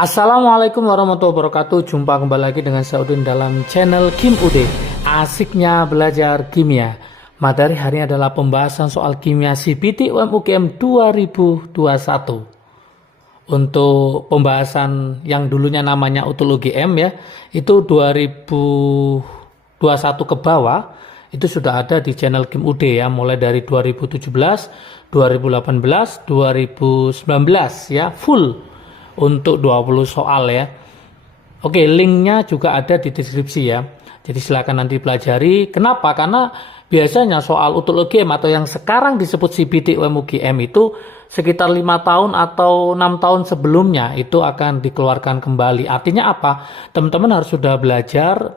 Assalamualaikum warahmatullahi wabarakatuh. Jumpa kembali lagi dengan saya Udin dalam channel Kim Ude. Asiknya belajar kimia. Materi hari ini adalah pembahasan soal kimia CPT UM/UGM 2021. Untuk pembahasan yang dulunya namanya utul UGM ya, itu 2021 ke bawah itu sudah ada di channel Kim Ude ya, mulai dari 2017, 2018, 2019 ya, full untuk 20 soal ya. Oke, linknya juga ada di deskripsi ya. Jadi silakan nanti pelajari. Kenapa? Karena biasanya soal utul UGM atau yang sekarang disebut CPT UM/UGM itu sekitar 5 tahun atau 6 tahun sebelumnya itu akan dikeluarkan kembali. Artinya apa? Teman-teman harus sudah belajar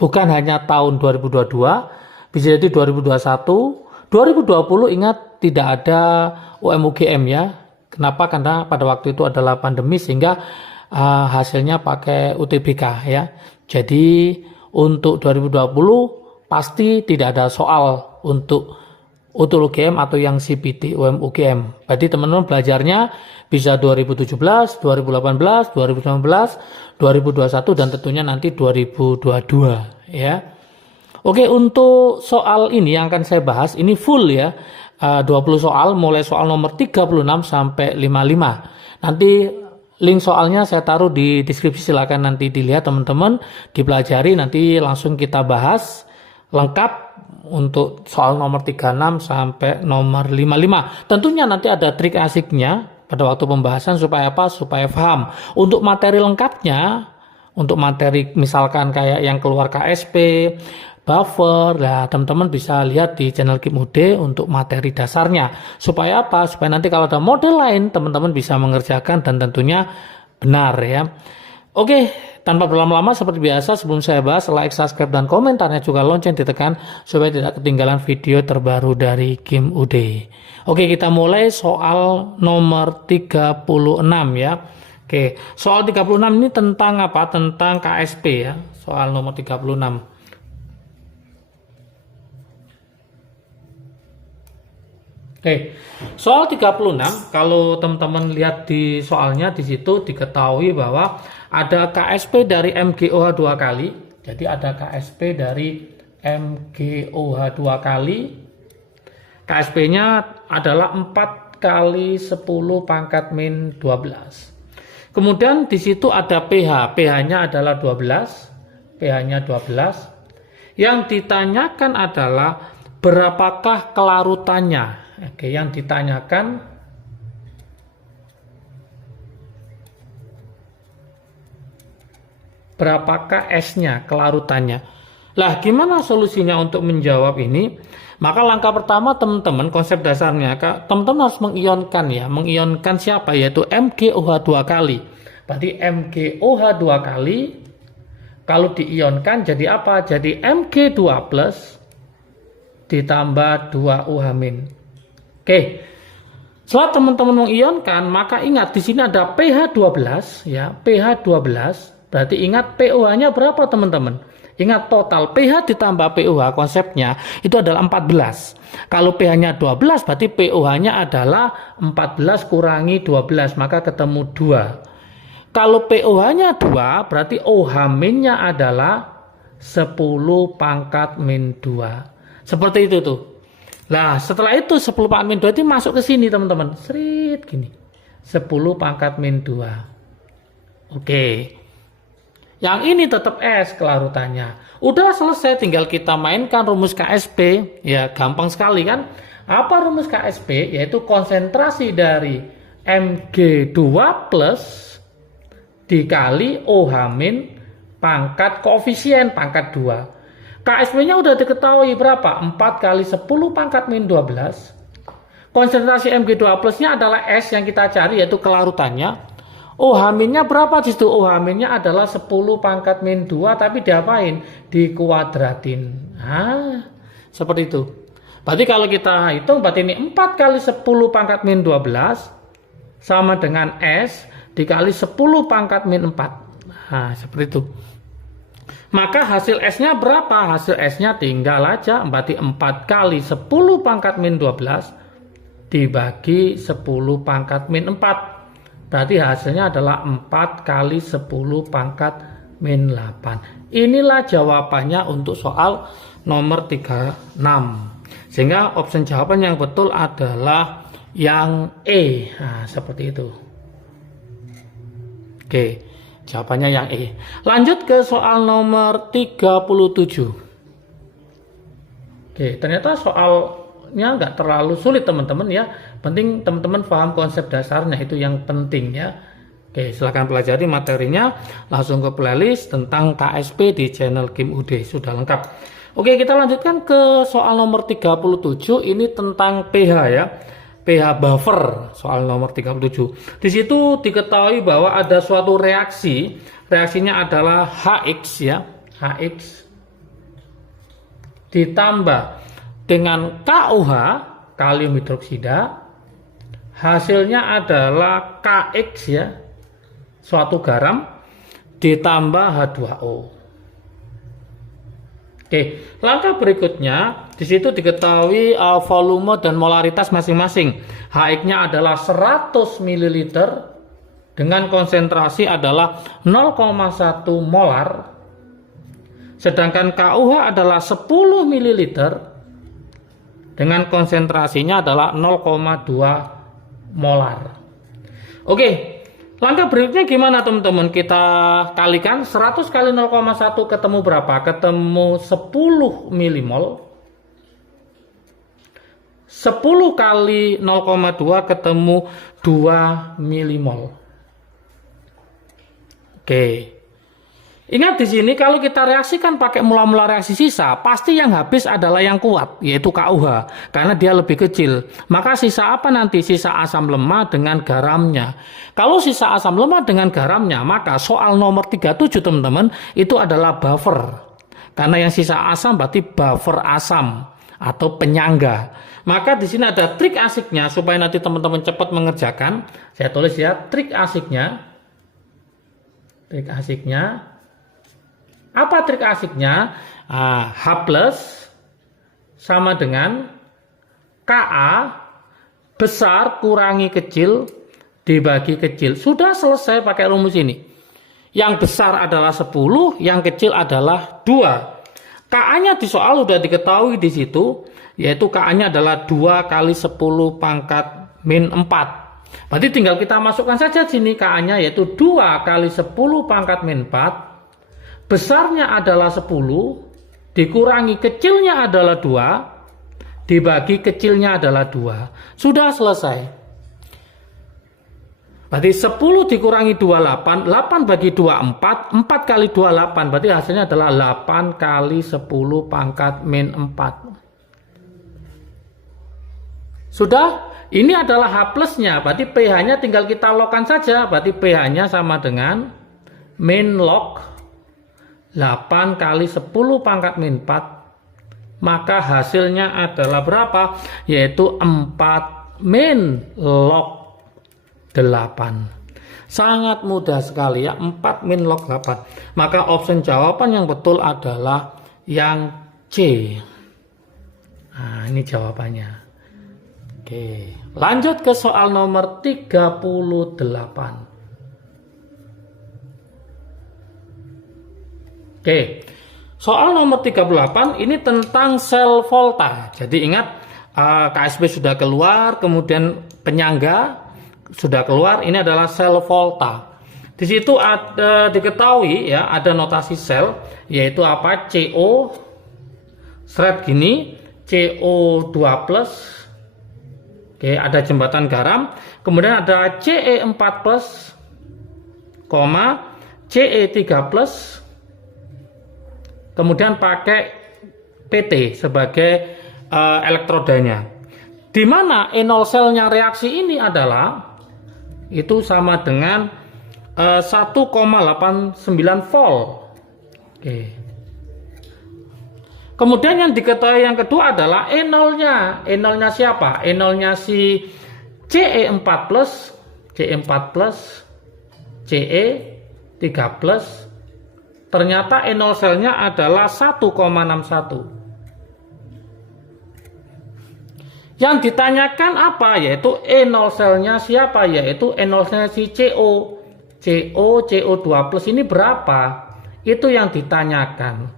bukan hanya tahun 2022, bisa jadi 2021, 2020 ingat tidak ada UM/UGM ya. Kenapa? Karena pada waktu itu adalah pandemi sehingga hasilnya pakai UTBK ya. Jadi untuk 2020 pasti tidak ada soal untuk utul UGM atau yang CPT UM/UGM. Berarti teman-teman belajarnya bisa 2017, 2018, 2019, 2021 dan tentunya nanti 2022 ya. Oke, untuk soal ini yang akan saya bahas ini full ya. 20 soal mulai soal nomor 36 sampai 55. Nanti link soalnya saya taruh di deskripsi, silakan nanti dilihat teman-teman, dipelajari, nanti langsung kita bahas lengkap untuk soal nomor 36 sampai nomor 55. Tentunya nanti ada trik asiknya pada waktu pembahasan supaya apa? Supaya paham. Untuk materi lengkapnya, untuk materi misalkan kayak yang keluar KSP, buffer, nah teman-teman bisa lihat di channel Kim Ude untuk materi dasarnya. Supaya apa? Supaya nanti kalau ada model lain teman-teman bisa mengerjakan dan tentunya benar ya. Oke, tanpa berlama-lama seperti biasa sebelum saya bahas, like, subscribe, dan komentarnya juga lonceng ditekan supaya tidak ketinggalan video terbaru dari Kim Ude. Oke, kita mulai soal nomor 36 ya. Oke, soal 36 ini tentang apa? Tentang KSP ya. Soal nomor 36. Oke, soal 36 kalau teman-teman lihat di soalnya di situ diketahui bahwa ada KSP dari MgOH 2 kali. Jadi ada KSP dari MgOH 2 kali. KSP-nya adalah 4 kali 10 pangkat min 12. Kemudian di situ ada pH. pH-nya adalah 12. pH-nya 12. Yang ditanyakan adalah berapakah kelarutannya. Oke, yang ditanyakan berapakah S-nya, kelarutannya. Lah, gimana solusinya untuk menjawab ini? Maka langkah pertama teman-teman, konsep dasarnya, teman-teman harus mengionkan ya. Mengionkan siapa? Yaitu MgOH 2 kali. Berarti MgOH 2 kali, kalau diionkan jadi apa? Jadi Mg2 plus ditambah 2OH-. Oke, setelah teman-teman mengionkan, maka ingat di sini ada pH 12 ya, pH 12. Berarti ingat pOH-nya berapa teman-teman? Ingat total pH ditambah pOH konsepnya itu adalah 14. Kalau pH-nya 12 berarti pOH-nya adalah 14 kurangi 12, maka ketemu 2. Kalau pOH-nya 2 berarti OH-nya adalah 10 pangkat min 2. Seperti itu tuh. Nah, setelah itu 10 pangkat min 2 itu masuk ke sini teman-teman. Srit gini. 10 pangkat min 2. Oke. Yang ini tetap S kelarutannya. Udah selesai, tinggal kita mainkan rumus KSP. Ya, gampang sekali kan? Apa rumus KSP? Yaitu konsentrasi dari Mg2 plus dikali OH min pangkat koefisien pangkat 2. KSP-nya udah diketahui berapa? 4 kali 10 pangkat min 12. Konsentrasi Mg2 plusnya adalah S yang kita cari, yaitu kelarutannya. OH-nya berapa? Di situ OH-nya adalah 10 pangkat min 2, tapi diapain? Dikuadratin. Nah, seperti itu. Berarti kalau kita hitung, berarti ini 4 kali 10 pangkat min 12 sama dengan S dikali 10 pangkat min 4. Nah, seperti itu. Maka hasil S-nya berapa? Hasil S-nya tinggal aja, berarti 4 kali 10 pangkat min 12 dibagi 10 pangkat min 4. Berarti hasilnya adalah 4 kali 10 pangkat min 8. Inilah jawabannya untuk soal nomor 36. Sehingga opsi jawaban yang betul adalah yang E. Nah, seperti itu. Oke, jawabannya yang E. Lanjut ke soal nomor 37. Oke, ternyata soalnya nggak terlalu sulit teman-teman ya. Penting teman-teman paham konsep dasarnya, itu yang penting ya. Oke, silahkan pelajari materinya. Langsung ke playlist tentang KSP di channel Kim UD. Sudah lengkap. Oke, kita lanjutkan ke soal nomor 37. Ini tentang pH ya. pH buffer, soal nomor 37. Di situ diketahui bahwa ada suatu reaksi. Reaksinya adalah HX ya. HX ditambah dengan KOH, kalium hidroksida. Hasilnya adalah KX ya, suatu garam ditambah H2O. Oke, langkah berikutnya di situ diketahui volume dan molaritas masing-masing. HX-nya adalah 100 ml dengan konsentrasi adalah 0,1 molar. Sedangkan KUH adalah 10 ml dengan konsentrasinya adalah 0,2 molar. Oke. Langkah berikutnya gimana teman-teman? Kita kalikan 100 kali 0,1 ketemu berapa? Ketemu 10 milimol. 10 kali 0,2 ketemu 2 milimol. Oke. Ingat di sini kalau kita reaksikan pakai mula-mula reaksi sisa, pasti yang habis adalah yang kuat, yaitu KUH, karena dia lebih kecil. Maka sisa apa nanti? Sisa asam lemah dengan garamnya. Kalau sisa asam lemah dengan garamnya, maka soal nomor 37 teman-teman, itu adalah buffer. Karena yang sisa asam berarti buffer asam atau penyangga. Maka di sini ada trik asiknya supaya nanti teman-teman cepat mengerjakan. Saya tulis ya, trik asiknya. Trik asiknya. Apa trik asiknya? H plus sama dengan Ka besar kurangi kecil dibagi kecil. Sudah selesai pakai rumus ini. Yang besar adalah 10, yang kecil adalah 2. Ka-nya di soal sudah diketahui di situ, yaitu Ka-nya adalah 2 kali 10 pangkat min 4. Berarti tinggal kita masukkan saja sini Ka-nya, yaitu 2 kali 10 pangkat min 4. Besarnya adalah 10, dikurangi kecilnya adalah 2, dibagi kecilnya adalah 2. Sudah selesai. Berarti 10 dikurangi 2, 8. 8 bagi 2, 4. 4 kali 2, 8. Berarti hasilnya adalah 8 kali 10 pangkat min 4. Sudah? Ini adalah H plusnya. Berarti pH-nya tinggal kita logkan saja. Berarti pH-nya sama dengan min log 8 kali 10 pangkat min 4, maka hasilnya adalah berapa? Yaitu 4 min log 8. Sangat mudah sekali ya, 4 min log 8. Maka opsi jawaban yang betul adalah yang C. Nah, ini jawabannya. Oke, lanjut ke soal nomor 38. Oke, soal nomor 38 ini tentang sel volta. Jadi ingat, KSP sudah keluar, kemudian penyangga sudah keluar, ini adalah sel volta. Di situ ada diketahui ya, ada notasi sel, yaitu apa? CO, seret gini, CO2+, oke, ada jembatan garam, kemudian ada Ce4+, Ce3+, kemudian pakai PT sebagai elektrodanya. Di mana E0 selnya reaksi ini adalah itu sama dengan 1,89 volt. Oke. Kemudian yang diketahui yang kedua adalah E0-nya. E0-nya siapa? E0-nya si Ce4+, Ce4+, Ce3+. Ternyata E0 selnya adalah 1,61. Yang ditanyakan apa? Yaitu E0 selnya siapa? Yaitu E0 selnya si CO. CO2 plus ini berapa? Itu yang ditanyakan.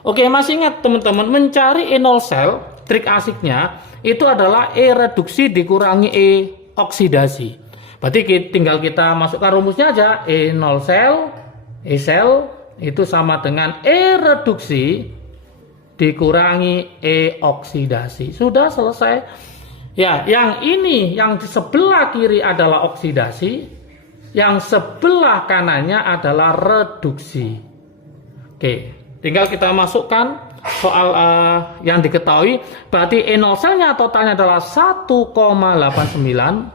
Oke, masih ingat teman-teman, mencari E0 sel, trik asiknya itu adalah E reduksi dikurangi E oksidasi. Berarti tinggal kita masukkan rumusnya aja. E0 sel, E sel itu sama dengan E reduksi dikurangi E oksidasi. Sudah selesai. Ya, yang ini yang di sebelah kiri adalah oksidasi, yang sebelah kanannya adalah reduksi. Oke, tinggal kita masukkan soal yang diketahui. Berarti E0 selnya totalnya adalah 1,89.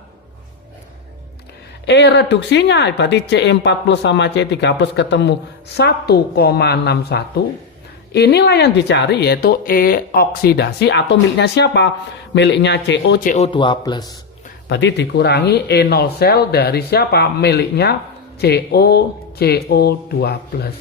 E reduksinya berarti C4 plus sama C3 plus ketemu 1,61. Inilah yang dicari, yaitu E oksidasi atau miliknya siapa? Miliknya CO2 plus. Berarti dikurangi E0 sel dari siapa? Miliknya CO2 plus.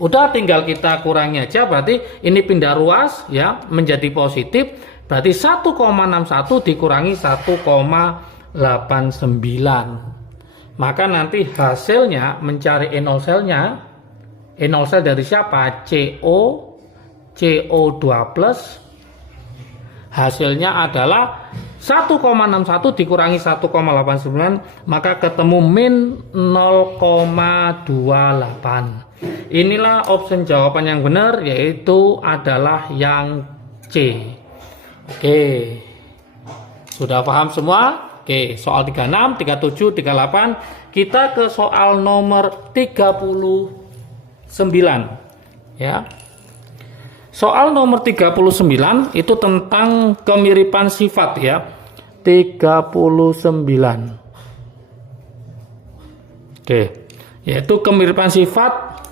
Udah tinggal kita kurangi aja, berarti ini pindah ruas ya menjadi positif. Berarti 1,61 dikurangi 1,89. Maka nanti hasilnya mencari E0 selnya. E0 sel dari siapa? CO2 plus. Hasilnya adalah 1,61 dikurangi 1,89, maka ketemu min 0,28. Inilah option jawaban yang benar, yaitu adalah yang C. Oke, sudah paham semua? Oke, soal 36, 37, 38. Kita ke soal nomor 39 ya. Soal nomor 39 itu tentang kemiripan sifat ya. 39. Oke, yaitu kemiripan sifat.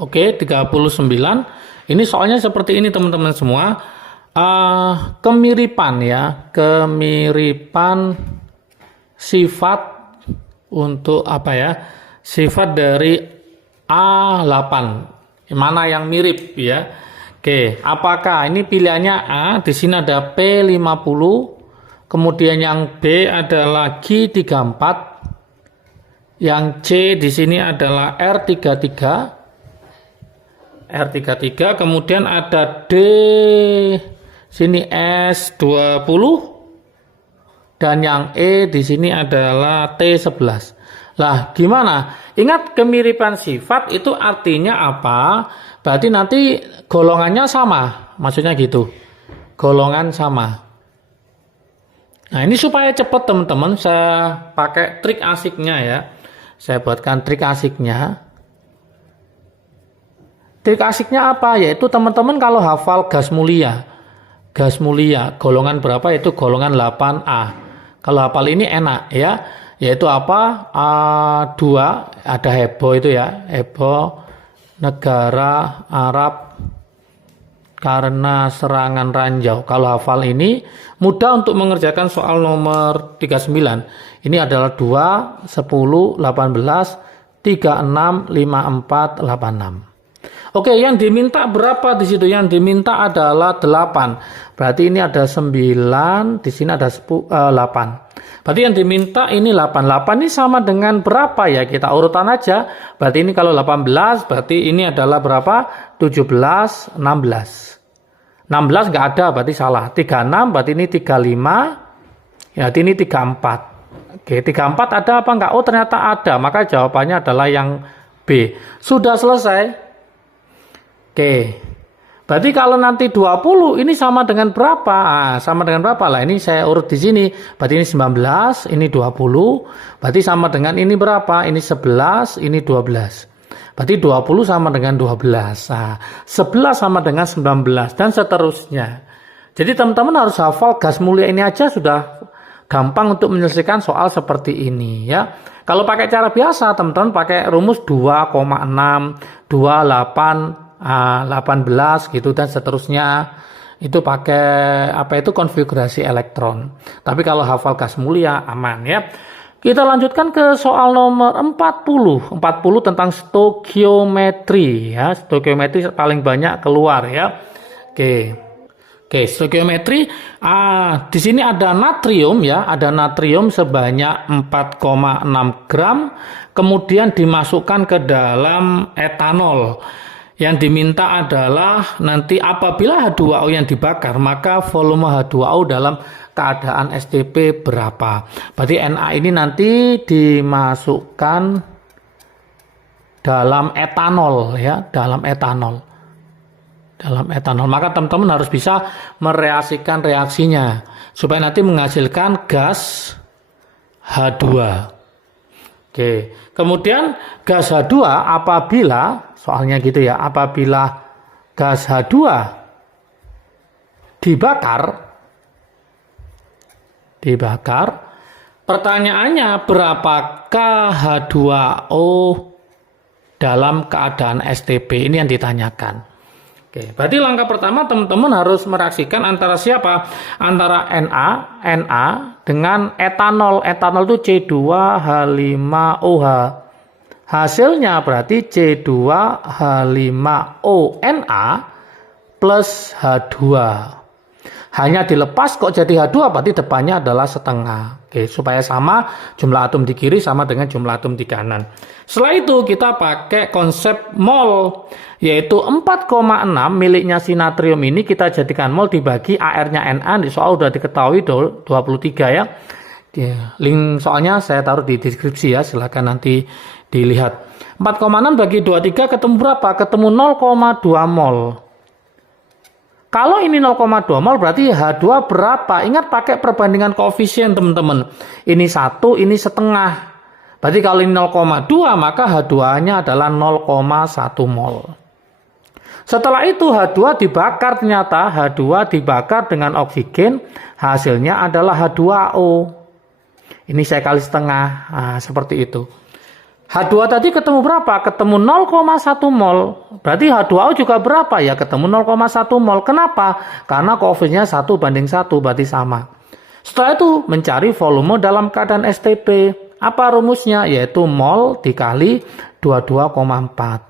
Oke, 39. Ini soalnya seperti ini teman-teman semua. Kemiripan ya, kemiripan sifat untuk apa ya? Sifat dari A8. Mana yang mirip ya? Oke, apakah ini pilihannya A, di sini ada P50, kemudian yang B adalah G34, yang C di sini adalah R33, kemudian ada D sini S20, dan yang E di sini adalah T11. Lah, gimana? Ingat, kemiripan sifat itu artinya apa? Berarti nanti golongannya sama, maksudnya gitu. Golongan sama. Nah, ini supaya cepat teman-teman, saya pakai trik asiknya ya. Saya buatkan trik asiknya. Trik asiknya apa? Yaitu teman-teman kalau hafal gas mulia, golongan berapa? Itu golongan 8A. Kalau hafal ini enak ya. Yaitu apa? A2, ada heboh itu ya, heboh negara Arab karena serangan ranjau. Kalau hafal ini mudah untuk mengerjakan soal nomor 39. Ini adalah 2, 10, 18, 36, 54, 86. Oke, yang diminta berapa di situ? Yang diminta adalah 8. Berarti ini ada 9, di sini ada 8. Berarti yang diminta ini 8. 8 ini sama dengan berapa ya? Kita urutan aja. Berarti ini kalau 18, berarti ini adalah berapa? 17, 16. 16 nggak ada, berarti salah. 36, berarti ini 35. Ya, ini 34. Oke, 34 ada apa enggak? Oh, ternyata ada. Maka jawabannya adalah yang B. Sudah selesai. Oke. Berarti kalau nanti 20 ini sama dengan berapa? Sama dengan berapa lah? Ini saya urut di sini. Berarti ini 19, ini 20. Berarti sama dengan ini berapa? Ini 11, ini 12. Berarti 20 sama dengan 12. 11 sama dengan 19 dan seterusnya. Jadi teman-teman harus hafal gas mulia ini aja sudah gampang untuk menyelesaikan soal seperti ini ya. Kalau pakai cara biasa teman-teman pakai rumus 2,6, 28, 18 gitu dan seterusnya, itu pakai apa itu konfigurasi elektron. Tapi kalau hafal gas mulia aman ya. Kita lanjutkan ke soal nomor 40 tentang stokiometri ya. Stokiometri paling banyak keluar ya. Oke. Oke, stoikiometri. Di sini ada natrium ya, ada natrium sebanyak 4,6 gram, kemudian dimasukkan ke dalam etanol. Yang diminta adalah nanti apabila H2O yang dibakar, maka volume H2O dalam keadaan STP berapa. Berarti Na ini nanti dimasukkan dalam etanol ya, dalam etanol. Maka teman-teman harus bisa mereaksikan reaksinya supaya nanti menghasilkan gas H2. Oke, kemudian gas H2 apabila, soalnya gitu ya, apabila gas H2 dibakar, pertanyaannya berapakah H2O dalam keadaan STP, ini yang ditanyakan. Oke, berarti langkah pertama teman-teman harus mereaksikan antara siapa? Antara Na dengan etanol. Etanol itu C2H5OH. Hasilnya berarti C2H5ONa plus H2. Hanya dilepas kok jadi H2, berarti depannya adalah setengah. Oke, supaya sama jumlah atom di kiri sama dengan jumlah atom di kanan. Setelah itu kita pakai konsep mol, yaitu 4,6 miliknya si natrium ini kita jadikan mol dibagi AR-nya Na. Di soal sudah diketahui 23 ya. Link soalnya saya taruh di deskripsi ya, silahkan nanti dilihat. 4,6 bagi 23 ketemu berapa? Ketemu 0,2 mol. Kalau ini 0,2 mol berarti H2 berapa? Ingat pakai perbandingan koefisien teman-teman. Ini 1, ini setengah. Berarti kalau ini 0,2 maka H2-nya adalah 0,1 mol. Setelah itu H2 dibakar, ternyata H2 dibakar dengan oksigen, hasilnya adalah H2O. Ini saya kali setengah, seperti itu. H2 tadi ketemu berapa? Ketemu 0,1 mol. Berarti H2O juga berapa? Ya ketemu 0,1 mol. Kenapa? Karena koefisiennya 1:1, berarti sama. Setelah itu mencari volume dalam keadaan STP. Apa rumusnya? Yaitu mol dikali 22,4.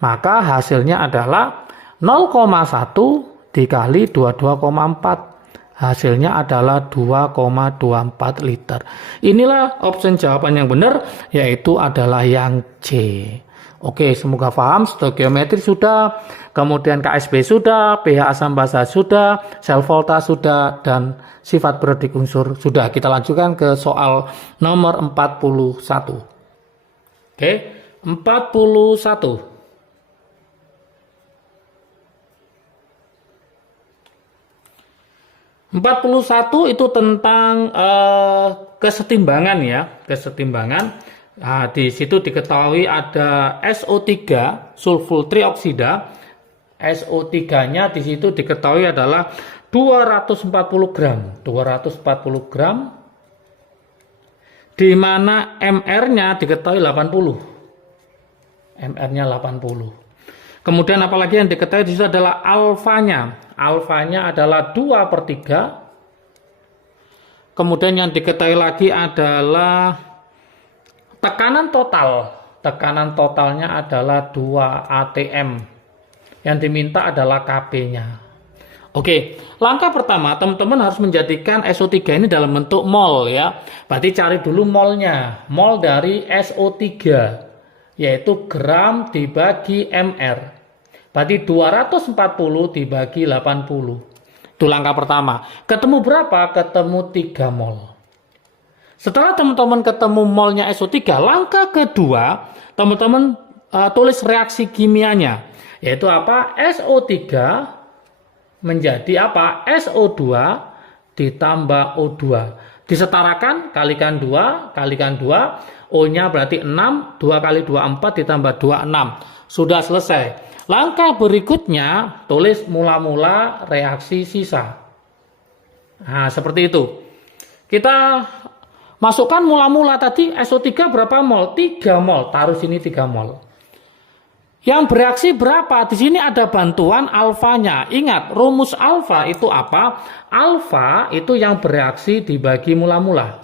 Maka hasilnya adalah 0,1 dikali 22,4. Hasilnya adalah 2,24 liter. Inilah opsi jawaban yang benar, yaitu adalah yang C. Oke, semoga paham. Stoikiometri sudah, kemudian KSB sudah, pH asam basa sudah, sel volta sudah, dan sifat periodik unsur sudah. Kita lanjutkan ke soal nomor 41. Oke, 41. 41 itu tentang kesetimbangan ya, kesetimbangan. Nah, di situ diketahui ada SO3, sulfur trioksida. SO3-nya di situ diketahui adalah 240 gram. 240 gram. Di mana MR-nya diketahui 80. MR-nya 80. Kemudian apalagi yang diketahui di situ adalah alfanya. Alfanya adalah 2/3. Kemudian yang diketahui lagi adalah tekanan total. Tekanan totalnya adalah 2 atm. Yang diminta adalah Kp-nya. Oke, langkah pertama teman-teman harus menjadikan SO3 ini dalam bentuk mol ya. Berarti cari dulu molnya. Mol dari SO3 yaitu gram dibagi mr. Berarti 240 dibagi 80. Itu langkah pertama. Ketemu berapa? Ketemu 3 mol. Setelah teman-teman ketemu molnya SO3, langkah kedua, teman-teman tulis reaksi kimianya. Yaitu apa? SO3 menjadi apa? SO2 ditambah O2. Disetarakan, kalikan 2, O-nya berarti 6, 2 kali 2, 4, ditambah 2, 6. Sudah selesai. Langkah berikutnya, tulis mula-mula reaksi sisa. Nah, seperti itu. Kita masukkan mula-mula tadi SO3 berapa mol? 3 mol. Taruh sini 3 mol. Yang bereaksi berapa? Di sini ada bantuan alfanya. Ingat, rumus alfa itu apa? Alfa itu yang bereaksi dibagi mula-mula.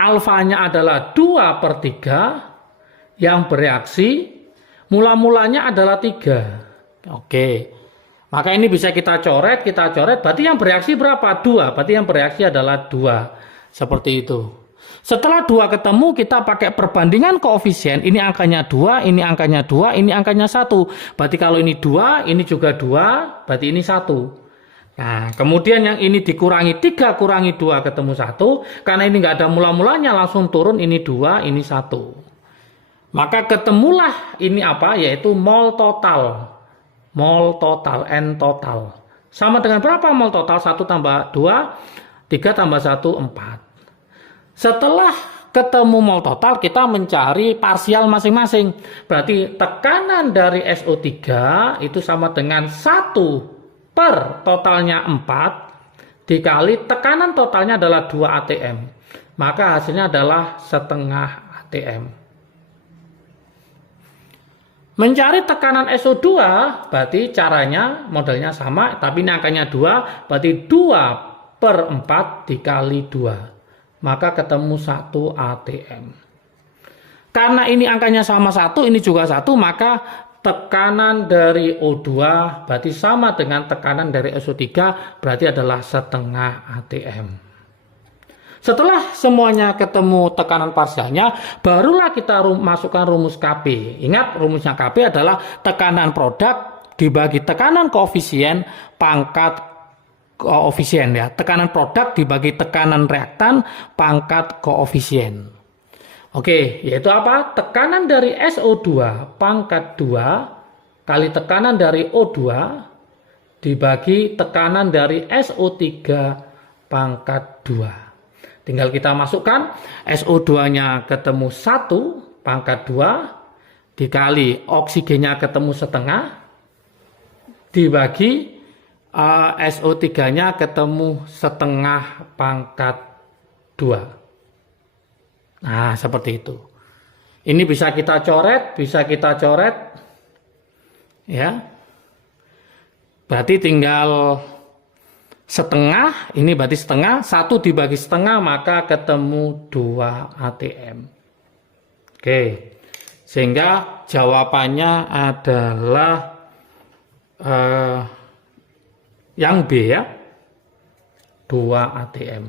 Alfanya adalah 2/3. Yang bereaksi mula-mulanya adalah 3. Oke. Maka ini bisa kita coret, berarti yang bereaksi berapa? 2, berarti yang bereaksi adalah 2. Seperti itu. Setelah 2 ketemu, kita pakai perbandingan koefisien, ini angkanya 2, ini angkanya 2, ini angkanya 1. Berarti kalau ini 2, ini juga 2, berarti ini 1. Nah, kemudian yang ini dikurangi 3 kurangi 2 ketemu 1, karena ini nggak ada mula-mulanya, langsung turun, ini 2, ini 1. Maka ketemulah ini apa? Yaitu mol total. Mol total, N total. Sama dengan berapa mol total? 1 tambah 2, 3 tambah 1, 4. Setelah ketemu mol total, kita mencari parsial masing-masing. Berarti tekanan dari SO3 itu sama dengan 1 per totalnya 4, dikali tekanan totalnya adalah 2 atm. Maka hasilnya adalah setengah atm. Mencari tekanan SO2 berarti caranya modelnya sama, tapi ini angkanya 2, berarti 2 per 4 dikali 2. Maka ketemu 1 atm. Karena ini angkanya sama 1, ini juga 1, maka tekanan dari O2 berarti sama dengan tekanan dari SO3, berarti adalah setengah atm. Setelah semuanya ketemu tekanan parsialnya, barulah kita masukkan rumus Kp. Ingat, rumusnya Kp adalah tekanan produk dibagi tekanan koefisien pangkat koefisien ya. Tekanan produk dibagi tekanan reaktan pangkat koefisien. Oke, yaitu apa? Tekanan dari SO2 pangkat 2 kali tekanan dari O2 dibagi tekanan dari SO3 pangkat 2. Tinggal kita masukkan SO2-nya ketemu 1 pangkat 2 dikali oksigennya ketemu setengah dibagi SO3-nya ketemu setengah pangkat 2. Nah, seperti itu. Ini bisa kita coret, ya. Berarti tinggal setengah, ini berarti setengah, 1 dibagi setengah maka ketemu 2 atm. Oke, sehingga jawabannya adalah yang B ya, 2 atm.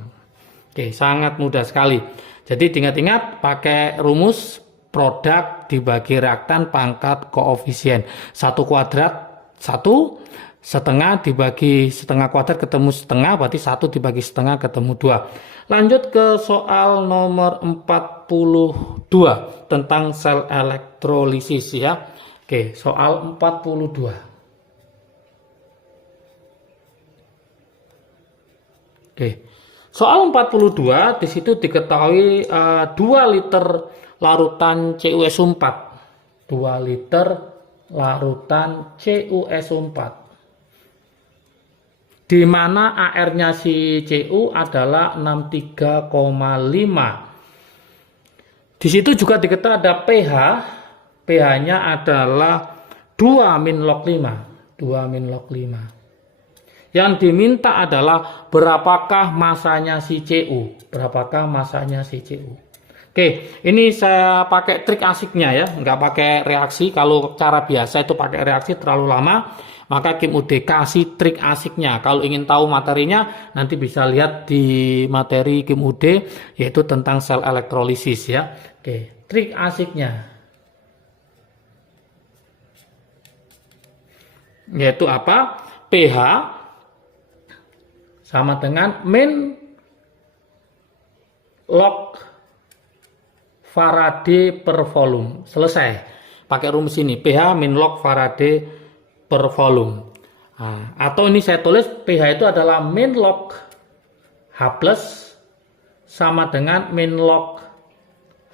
Oke, sangat mudah sekali. Jadi ingat-ingat pakai rumus produk dibagi reaktan pangkat koefisien. 1 kuadrat 1, setengah dibagi setengah kuadrat ketemu setengah, berarti 1 dibagi setengah ketemu 2. Lanjut ke soal nomor 42 tentang sel elektrolisis ya. Oke, soal 42. Oke. Soal 42 di situ diketahui 2 liter larutan CuSO4. 2 liter larutan CuSO4. Di mana AR-nya si Cu adalah 63,5. Di situ juga diketahui ada pH. pH-nya adalah 2-log 5. 2-log 5. Yang diminta adalah berapakah masanya si Cu. Oke, ini saya pakai trik asiknya ya, nggak pakai reaksi. Kalau cara biasa itu pakai reaksi terlalu lama. Maka Kim UD kasih trik asiknya. Kalau ingin tahu materinya, nanti bisa lihat di materi Kim UD, yaitu tentang sel elektrolisis ya. Oke, trik asiknya. Yaitu apa? pH sama dengan min log Faraday per volume. Selesai. Pakai rumus ini, pH min log Faraday per volume. Nah, atau ini saya tulis pH itu adalah min log H+ sama dengan min log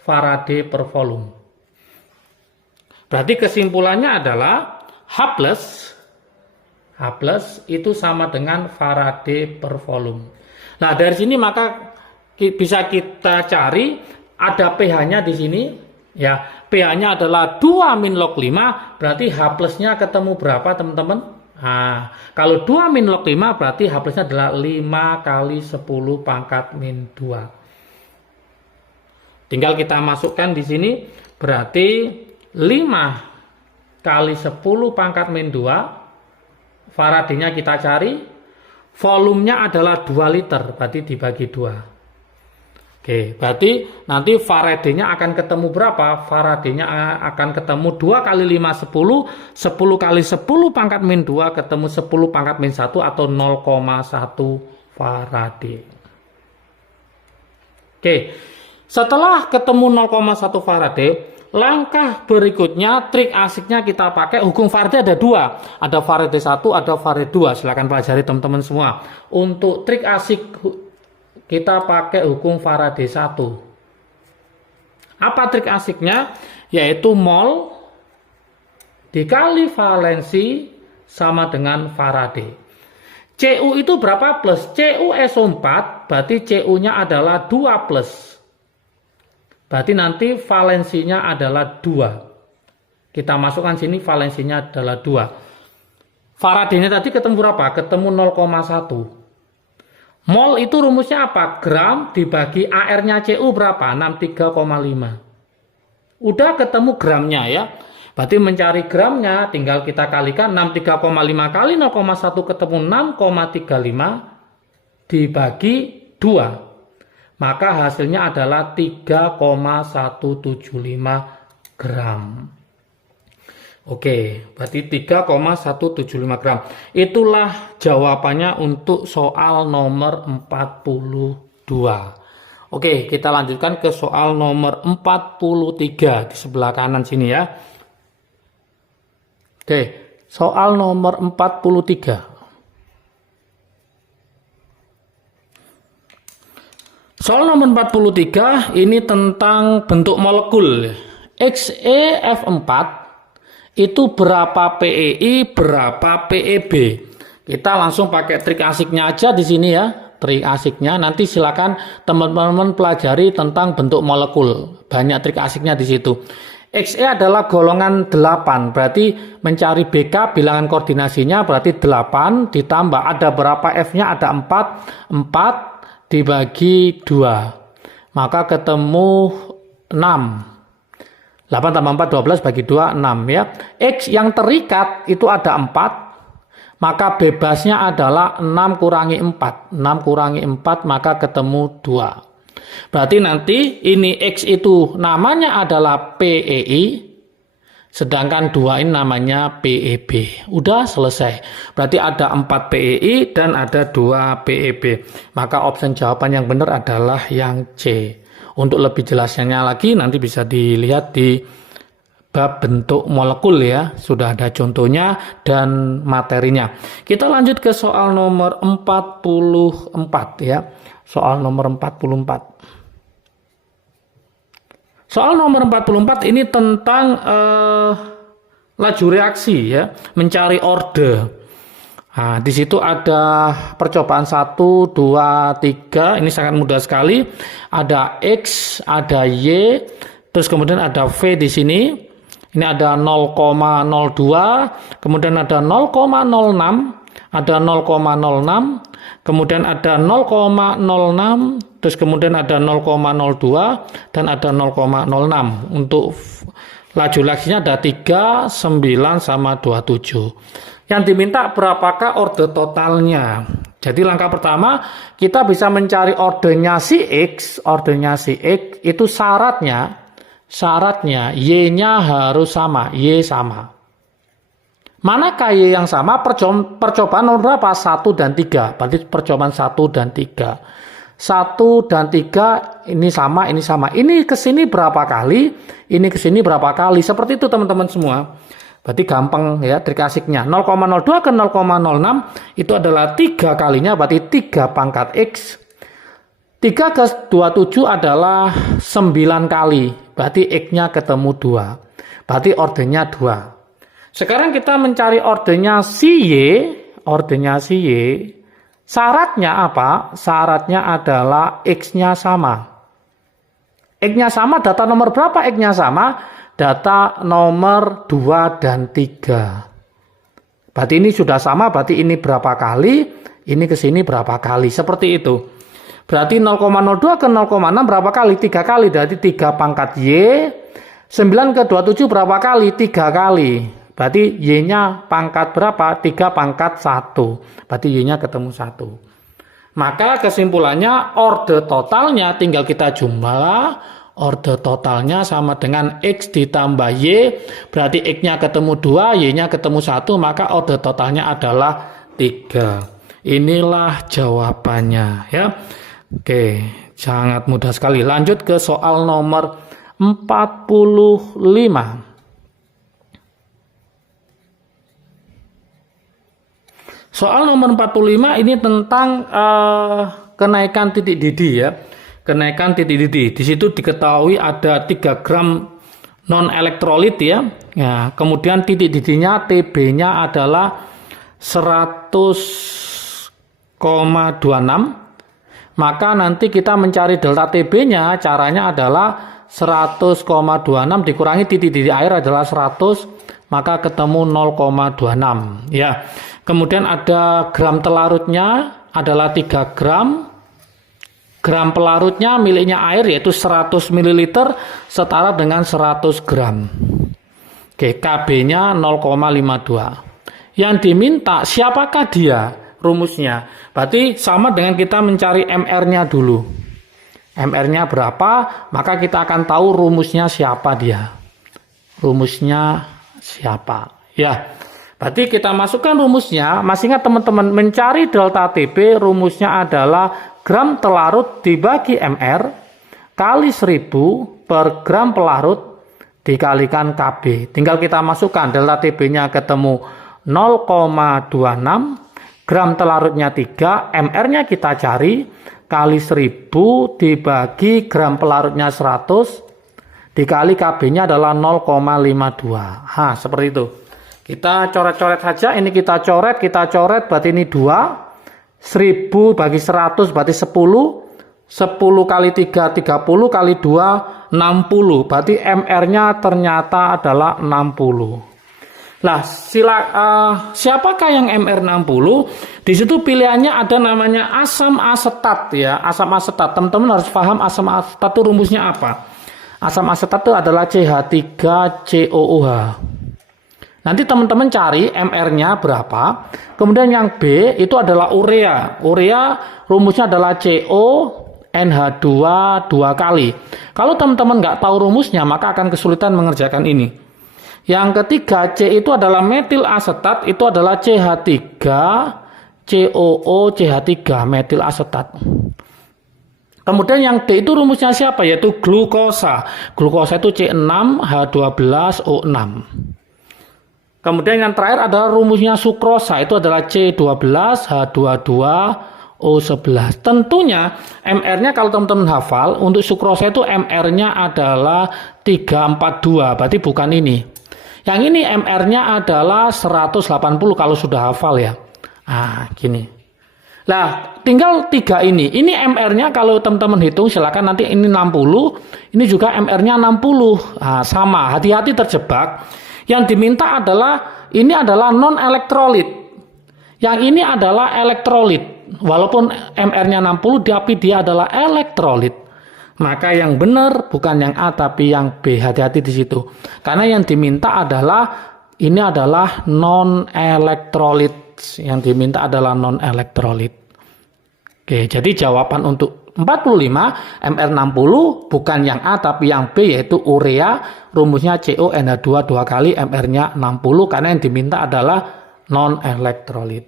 Faraday per volume. Berarti kesimpulannya adalah H+ itu sama dengan Faraday per volume. Nah, dari sini maka bisa kita cari ada pH-nya di sini. Ya, pH-nya adalah 2-log 5, berarti H+-nya ketemu berapa, teman-teman? Nah, kalau 2-log 5 berarti H+-nya adalah 5 kali 10 pangkat min 2. Tinggal kita masukkan di sini, berarti 5 kali 10 pangkat min 2 Faradaynya kita cari. Volumenya adalah 2 liter, berarti dibagi 2. Oke, berarti nanti Faradaynya akan ketemu berapa? Faradaynya akan ketemu 2 kali 5, 10. 10 kali 10 pangkat min 2 ketemu 10 pangkat min 1 atau 0,1 Faraday. Oke, setelah ketemu 0,1 Faraday, langkah berikutnya trik asiknya kita pakai hukum Faraday ada 2. Ada Faraday 1, ada Faraday 2. Silahkan pelajari teman-teman semua. Untuk trik asik kita pakai hukum Faraday 1. Apa trik asiknya? Yaitu mol dikali valensi sama dengan Faraday. Cu itu berapa plus? Cu SO4, berarti Cu-nya adalah 2 plus. Berarti nanti valensinya adalah 2. Kita masukkan sini valensinya adalah 2. Faradaynya tadi ketemu berapa? Ketemu 0,1. Mol itu rumusnya apa? Gram dibagi AR-nya Cu berapa? 63,5. Udah ketemu gramnya ya. Berarti mencari gramnya tinggal kita kalikan 63,5 kali 0,1 ketemu 6,35 dibagi 2. Maka hasilnya adalah 3,175 gram. Oke, berarti 3,175 gram. Itulah jawabannya untuk soal nomor 42. Oke, kita lanjutkan ke soal nomor 43 di sebelah kanan sini ya. Oke, soal nomor 43. Soal nomor 43 ini tentang bentuk molekul. XeF4 itu berapa PeI, berapa PeB. Kita langsung pakai trik asiknya aja di sini ya. Trik asiknya nanti silakan teman-teman pelajari tentang bentuk molekul. Banyak trik asiknya di situ. Xe adalah golongan 8, berarti mencari BK bilangan koordinasinya berarti 8 ditambah ada berapa F-nya? Ada 4. 4 dibagi 2. Maka ketemu 6. 8 tambah 4, 12 bagi 2, 6 ya. X yang terikat itu ada 4. Maka bebasnya adalah 6 kurangi 4. 6 kurangi 4 maka ketemu 2. Berarti nanti ini X itu namanya adalah PeI. Sedangkan 2 ini namanya PeB. Udah selesai. Berarti ada 4 PeI dan ada 2 PeB. Maka opsi jawaban yang benar adalah yang C. Untuk lebih jelasnya lagi nanti bisa dilihat di bab bentuk molekul ya. Sudah ada contohnya dan materinya. Kita lanjut ke soal nomor 44 ya. Soal nomor 44. Soal nomor 44 ini tentang laju reaksi ya. Mencari order. Nah, di situ ada percobaan 1, 2, 3. Ini sangat mudah sekali. Ada X, ada Y, terus kemudian ada V di sini. Ini ada 0,02, kemudian ada 0,06, ada 0,06, kemudian ada 0,06, terus kemudian ada 0,02 dan ada 0,06. Untuk laju reaksinya ada 3, 9 sama 27. Yang diminta berapakah order totalnya? Jadi langkah pertama kita bisa mencari ordernya si X. Ordernya si X itu syaratnya Y-nya harus sama. Y sama. Manakah Y yang sama? Percobaan nomor berapa? 1 dan 3. Berarti percobaan 1 dan 3. 1 dan 3 ini sama, ini sama. Ini ke sini berapa kali? Ini ke sini berapa kali? Seperti itu teman-teman semua. Berarti gampang ya trik asiknya. 0,02 ke 0,06 itu adalah 3 kalinya, berarti 3 pangkat X. 3 ke 27 adalah 9 kali, berarti X-nya ketemu 2. Berarti ordernya 2. Sekarang kita mencari ordernya si Y. Ordernya si Y. Syaratnya apa? Syaratnya adalah X-nya sama. X-nya sama, data nomor berapa X-nya sama? Data nomor 2 dan 3. Berarti ini sudah sama, berarti ini berapa kali, ini ke sini berapa kali, seperti itu. Berarti 0,02 ke 0,6 berapa kali? 3 kali, berarti 3 pangkat Y. 9 ke 27 berapa kali? 3 kali. Berarti Y-nya pangkat berapa? 3 pangkat 1. Berarti Y-nya ketemu 1. Maka kesimpulannya order totalnya tinggal kita jumlah. Order totalnya sama dengan X ditambah Y. Berarti X-nya ketemu 2, Y-nya ketemu 1. Maka order totalnya adalah 3. Inilah jawabannya ya. Oke, sangat mudah sekali. Lanjut ke soal nomor 45. Soal nomor 45 ini tentang kenaikan titik didih ya. Kenaikan titik didih. Di situ diketahui ada 3 gram non elektrolit ya. Ya, kemudian titik didihnya TB-nya adalah 100,26. Maka nanti kita mencari delta TB-nya, caranya adalah 100,26 dikurangi titik didih air adalah 100, maka ketemu 0,26 ya. Kemudian ada gram telarutnya adalah 3 gram. Gram pelarutnya miliknya air yaitu 100 ml setara dengan 100 gram. Oke, KB-nya 0,52. Yang diminta siapakah dia? Rumusnya. Berarti sama dengan kita mencari MR-nya dulu. MR-nya berapa? Maka kita akan tahu rumusnya siapa dia. Rumusnya siapa? Ya. Berarti kita masukkan rumusnya, masih ingat teman-teman, mencari delta TB rumusnya adalah gram telarut dibagi MR kali 1000 per gram pelarut dikalikan KB. Tinggal kita masukkan delta TB-nya ketemu 0,26, gram telarutnya 3, MR-nya kita cari, kali 1000 dibagi gram pelarutnya 100, dikali KB-nya adalah 0,52. Seperti itu. Kita coret-coret saja, ini kita coret, berarti ini 2, 1000 bagi 100 berarti 10, 10 kali 3, 30 kali 2, 60, berarti MR-nya ternyata adalah 60. Nah, siapakah yang MR60? Di situ pilihannya ada namanya asam asetat ya, asam asetat. Teman-teman harus paham asam asetat itu rumusnya apa. Asam asetat itu adalah CH3COOH. Nanti teman-teman cari MR-nya berapa. Kemudian yang B itu adalah urea. Urea rumusnya adalah CONH2 2 kali. Kalau teman-teman nggak tahu rumusnya, maka akan kesulitan mengerjakan ini. Yang ketiga C itu adalah metil asetat, itu adalah CH3COO-CH3 metil asetat. Kemudian yang D itu rumusnya siapa? Yaitu glukosa. Glukosa itu C6H12O6. Kemudian yang terakhir adalah rumusnya sukrosa, itu adalah C12H22O11. Tentunya MR-nya kalau teman-teman hafal, untuk sukrosa itu MR-nya adalah 342, berarti bukan ini. Yang ini MR-nya adalah 180 kalau sudah hafal ya. Gini. Nah, tinggal 3 ini. Ini MR-nya kalau teman-teman hitung silakan, nanti ini 60, ini juga MR-nya 60. Sama, hati-hati terjebak. Yang diminta adalah, ini adalah non-elektrolit. Yang ini adalah elektrolit. Walaupun MR-nya 60, tapi dia adalah elektrolit. Maka yang benar bukan yang A, tapi yang B. Hati-hati di situ. Karena yang diminta adalah, ini adalah non-elektrolit. Yang diminta adalah non-elektrolit. Oke, jadi jawaban untuk 45, MR60 bukan yang A tapi yang B, yaitu urea, rumusnya CONH2 2 kali, MR-nya 60 karena yang diminta adalah non-elektrolit.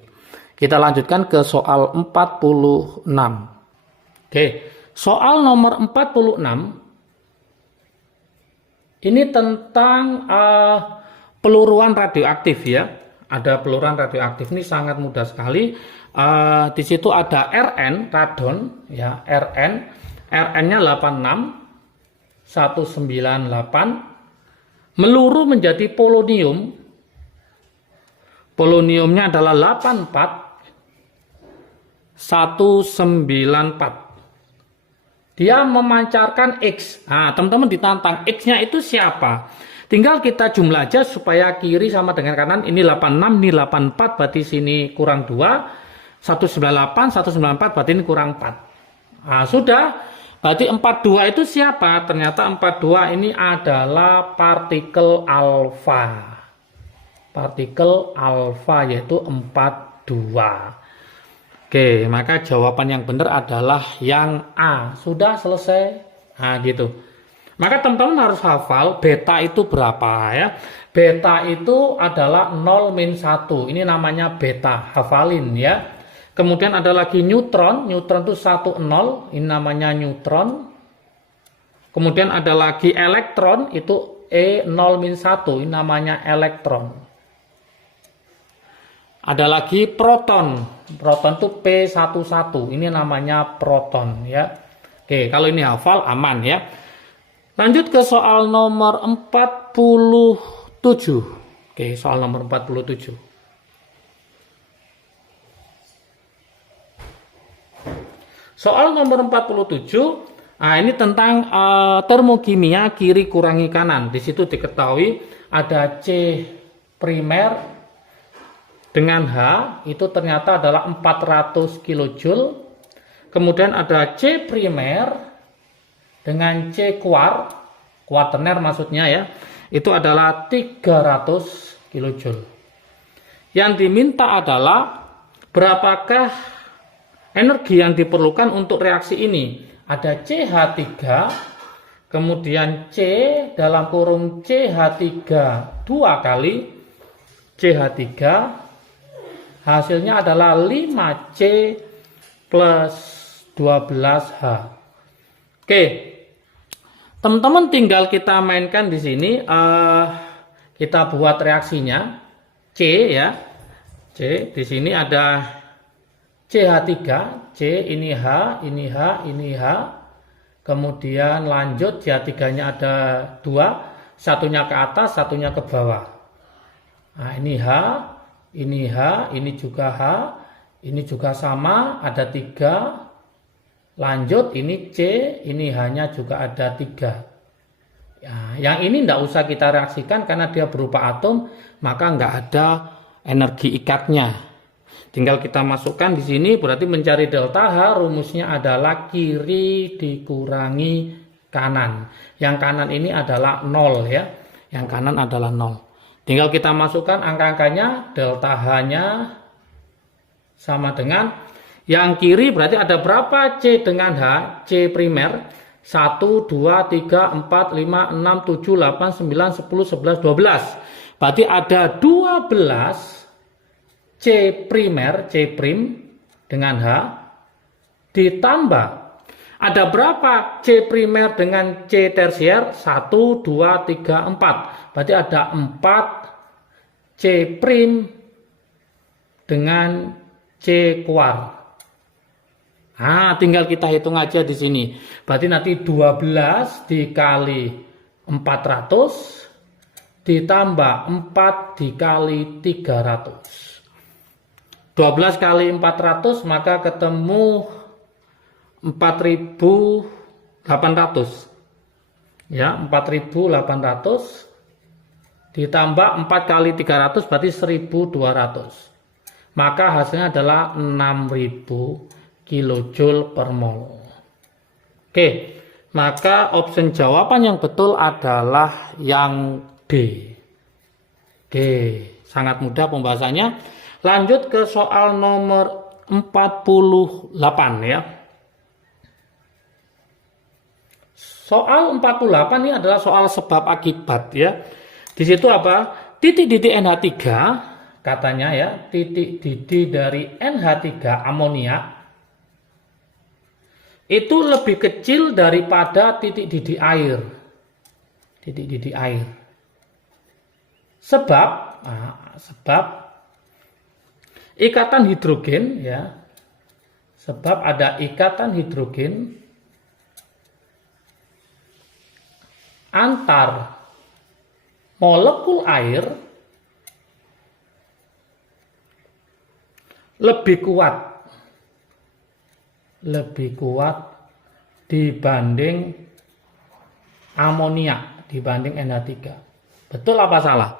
Kita lanjutkan ke soal 46. Oke, soal nomor 46 ini tentang peluruan radioaktif ya. Ada peluruan radioaktif, ini sangat mudah sekali. Di situ ada Rn, radon, ya, Rn-nya 86198, meluruh menjadi polonium. Poloniumnya adalah 84194. Dia memancarkan X. Teman-teman ditantang, X-nya itu siapa? Tinggal kita jumlah aja supaya kiri sama dengan kanan. Ini 86, ini 84, berarti sini kurang 2. 198, 194, berarti ini kurang 4. Sudah. Berarti 42 itu siapa? Ternyata 42 ini adalah partikel alfa. partikel alfa, yaitu 42. Oke, maka jawaban yang benar adalah yang A. Sudah selesai. Nah, gitu. Maka teman-teman harus hafal beta itu berapa ya. Beta itu adalah 0-1. Ini namanya beta. Hafalin ya. Kemudian ada lagi neutron. Neutron itu 1, 0. Ini namanya neutron. Kemudian ada lagi elektron. Itu E0-1. Ini namanya elektron. Ada lagi proton. Proton itu P11. Ini namanya proton ya. Oke, kalau ini hafal aman ya. Lanjut ke soal nomor 47. Oke, soal nomor 47. Soal nomor 47, nah ini tentang termokimia kiri kurangi kanan. Di situ diketahui ada C primer dengan H itu ternyata adalah 400 kJ. Kemudian ada C primer dengan C kuaterner maksudnya ya, itu adalah 300 kJ. Yang diminta adalah berapakah energi yang diperlukan untuk reaksi ini. Ada CH3, kemudian C dalam kurung CH3 2 kali CH3, hasilnya adalah 5C plus 12H. Oke, teman-teman tinggal kita mainkan di sini, kita buat reaksinya C ya. C di sini ada CH3, C ini H, ini H, ini H. Kemudian lanjut CH3-nya ada 2, satunya ke atas, satunya ke bawah. Nah, ini H, ini H, ini juga H, ini juga sama, ada 3. Lanjut ini C, ini hanya juga ada 3. Ya, yang ini tidak usah kita reaksikan karena dia berupa atom, maka nggak ada energi ikatnya. Tinggal kita masukkan di sini, berarti mencari delta H, rumusnya adalah kiri dikurangi kanan. Yang kanan ini adalah 0 ya. Yang kanan adalah 0. Tinggal kita masukkan angka-angkanya, delta H-nya sama dengan yang kiri, berarti ada berapa C dengan H? C primer 1, 2, 3, 4, 5, 6, 7, 8, 9, 10, 11, 12. Berarti ada 12 C primer, C prim dengan H ditambah ada berapa C primer dengan C tersier? 1, 2, 3, 4. Berarti ada 4 C prim dengan C kuar. Nah, tinggal kita hitung aja di sini. Berarti nanti 12 dikali 400 ditambah 4 dikali 300. 12 kali 400 maka ketemu 4.800. Ya, 4.800 ditambah 4 kali 300 berarti 1.200. Maka hasilnya adalah 6.000 kilojoule per mol. Oke, maka opsi jawaban yang betul adalah yang D. Oke, sangat mudah pembahasannya. Lanjut ke soal nomor 48 ya. Soal 48 ini adalah soal sebab akibat ya. Di situ apa? Titik-titik NH3 katanya ya, titik-titik dari NH3 amonia itu lebih kecil daripada titik didih air. Titik didih air. Sebab ikatan hidrogen ya. Sebab ada ikatan hidrogen antar molekul air lebih kuat dibanding amonia, dibanding NH3. Betul apa salah?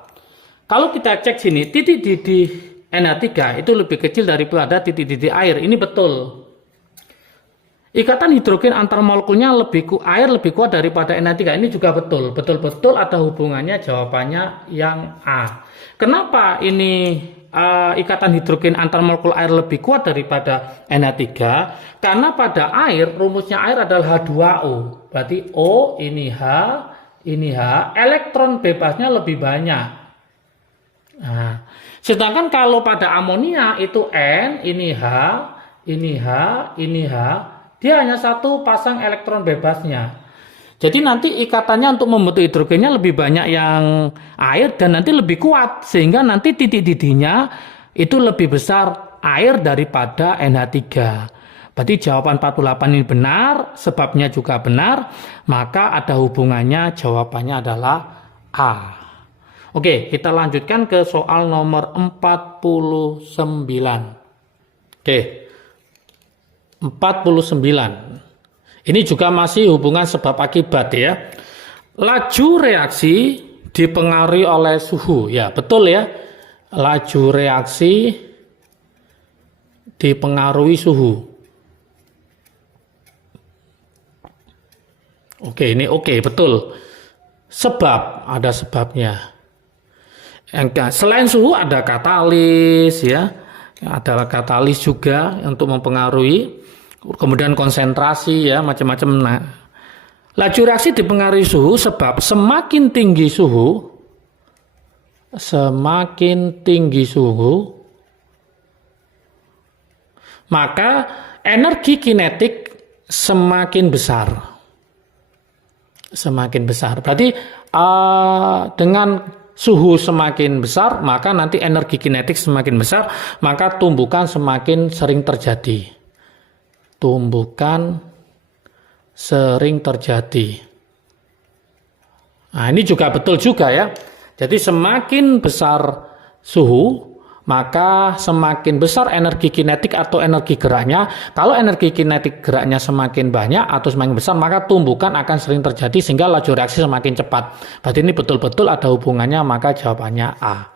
Kalau kita cek sini, titik didih NH3 itu lebih kecil daripada titik didih air. Ini betul. ikatan hidrogen antar molekulnya air lebih kuat daripada Na3. Ini juga betul. Betul-betul ada hubungannya, jawabannya yang A. Kenapa ini ikatan hidrogen antar molekul air lebih kuat daripada Na3? Karena pada air, rumusnya air adalah H2O. Berarti O, ini H, elektron bebasnya lebih banyak. Nah, sedangkan kalau pada amonia itu N, ini H, ini H, dia hanya satu pasang elektron bebasnya. Jadi nanti ikatannya untuk membentuk hidrogennya lebih banyak yang air dan nanti lebih kuat. Sehingga nanti titik didihnya itu lebih besar air daripada NH3. Berarti jawaban 48 ini benar, sebabnya juga benar. Maka ada hubungannya, jawabannya adalah A. Oke, kita lanjutkan ke soal nomor 49. Oke. 49. Ini juga masih hubungan sebab akibat ya. Laju reaksi dipengaruhi oleh suhu. Ya, betul ya. Laju reaksi dipengaruhi suhu. Oke, ini oke, betul. Sebab, ada sebabnya. Selain suhu ada katalis ya. Ada katalis juga untuk mempengaruhi. Kemudian konsentrasi ya, macam-macam. Nah, laju reaksi dipengaruhi suhu sebab semakin tinggi suhu, maka energi kinetik semakin besar. Berarti dengan suhu semakin besar, maka nanti energi kinetik semakin besar, maka tumbukan semakin sering terjadi. Nah, ini juga betul juga ya. Jadi semakin besar suhu, maka semakin besar energi kinetik atau energi geraknya. Kalau energi kinetik geraknya semakin banyak atau semakin besar, maka tumbukan akan sering terjadi sehingga laju reaksi semakin cepat. Berarti ini betul-betul ada hubungannya, maka jawabannya A.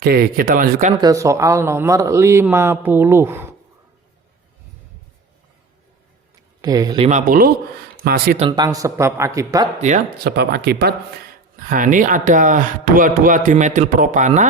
Oke, kita lanjutkan ke soal nomor 50. Oke, 50 masih tentang sebab akibat ya, sebab akibat. Nah, ini ada 22 dimetilpropana.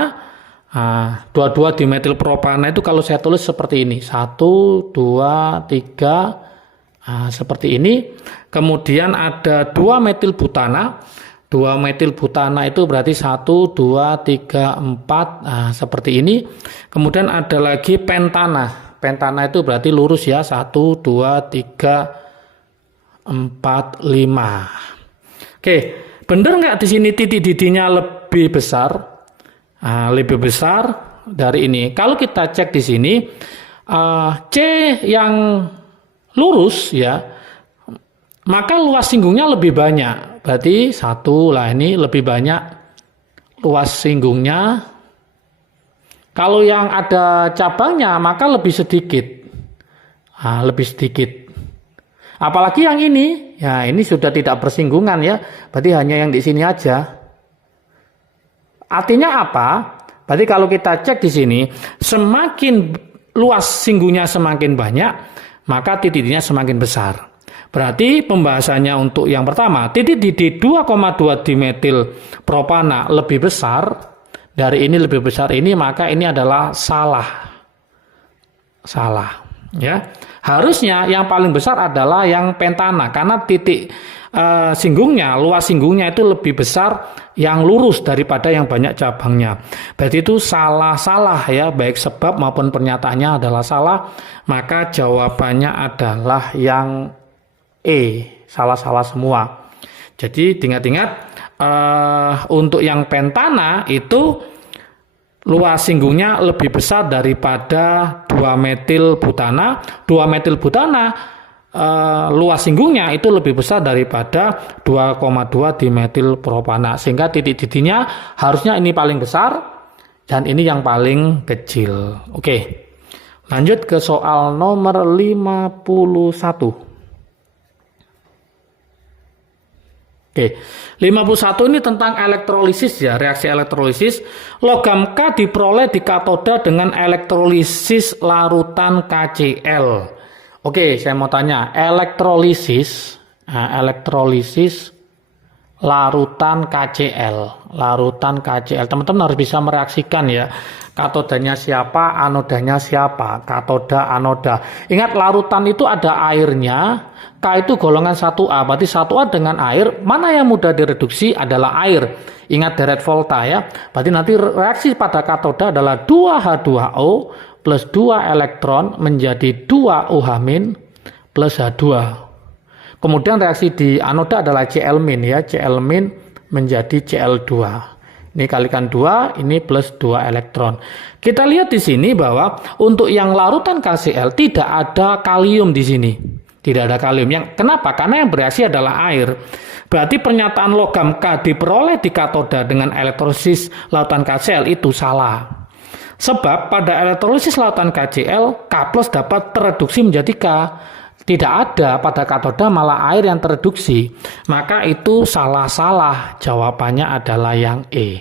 Nah, 22 dimetilpropana itu kalau saya tulis seperti ini. 1, 2, 3 seperti ini. Kemudian ada 2 metilbutana. 2 metilbutana itu berarti 1, 2, 3, 4 seperti ini. Kemudian ada lagi pentana. Pentana itu berarti lurus ya, 1, 2, 3, 4, 5. Oke, benar nggak di sini titik didihnya lebih besar? Lebih besar dari ini. Kalau kita cek di sini, C yang lurus ya, maka luas singgungnya lebih banyak. Berarti 1 lah, ini lebih banyak luas singgungnya. Kalau yang ada cabangnya maka lebih sedikit. Lebih sedikit. Apalagi yang ini, ya ini sudah tidak bersinggungan ya. Berarti hanya yang di sini aja. Artinya apa? Berarti kalau kita cek di sini, semakin luas singgungnya semakin banyak, maka titik didihnya semakin besar. Berarti pembahasannya untuk yang pertama, titik didih 2,2 dimetilpropana lebih besar. Dari ini lebih besar ini, maka ini adalah salah ya. Harusnya yang paling besar adalah yang pentana, karena titik singgungnya, luas singgungnya itu lebih besar yang lurus daripada yang banyak cabangnya. Berarti itu salah ya, baik sebab maupun pernyataannya adalah salah. Maka jawabannya adalah yang E, salah semua. Jadi ingat-ingat, untuk yang pentana itu luas singgungnya lebih besar daripada 2 metilbutana. 2 metilbutana luas singgungnya itu lebih besar daripada 2,2 dimetilpropana. Sehingga titik didihnya harusnya ini paling besar dan ini yang paling kecil. Oke, lanjut ke soal nomor 51. Oke, 51 ini tentang elektrolisis ya, reaksi elektrolisis. Logam K diperoleh di katoda dengan elektrolisis larutan KCl. Oke, saya mau tanya, elektrolisis larutan KCl, Teman-teman harus bisa mereaksikan ya. Katodanya siapa, anodanya siapa, katoda, anoda. Ingat larutan itu ada airnya, K itu golongan 1A, berarti 1A dengan air, mana yang mudah direduksi adalah air. Ingat deret volta ya, berarti nanti reaksi pada katoda adalah 2H2O plus 2 elektron menjadi 2 OH- plus H2. Kemudian reaksi di anoda adalah Cl- ya, Cl- menjadi Cl2. Ini kalikan 2, ini plus 2 elektron. Kita lihat di sini bahwa untuk yang larutan KCl tidak ada kalium di sini. Tidak ada kalium. Kenapa? Karena yang bereaksi adalah air. Berarti pernyataan logam K diperoleh di katoda dengan elektrolisis lautan KCl itu salah. Sebab pada elektrolisis lautan KCl, K+ dapat tereduksi menjadi K. Tidak ada pada katoda, malah air yang tereduksi. Maka itu salah-salah. Jawabannya adalah yang E.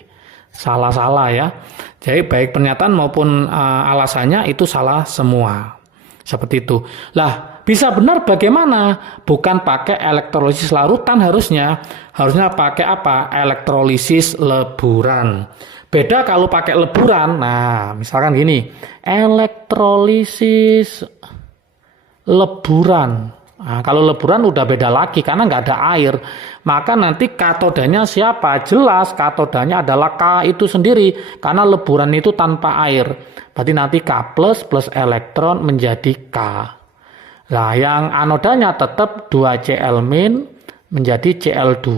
Salah-salah ya. Jadi baik pernyataan maupun alasannya itu salah semua. Seperti itu. Lah, bisa benar bagaimana? Bukan pakai elektrolisis larutan harusnya. Harusnya pakai apa? Elektrolisis leburan. Beda kalau pakai leburan. Nah, misalkan gini. Elektrolisis leburan. Nah, kalau leburan udah beda lagi karena nggak ada air. Maka nanti katodanya siapa? Jelas katodanya adalah K itu sendiri. Karena leburan itu tanpa air. Berarti nanti K+ plus elektron menjadi K. Nah, yang anodanya tetap 2Cl- menjadi Cl2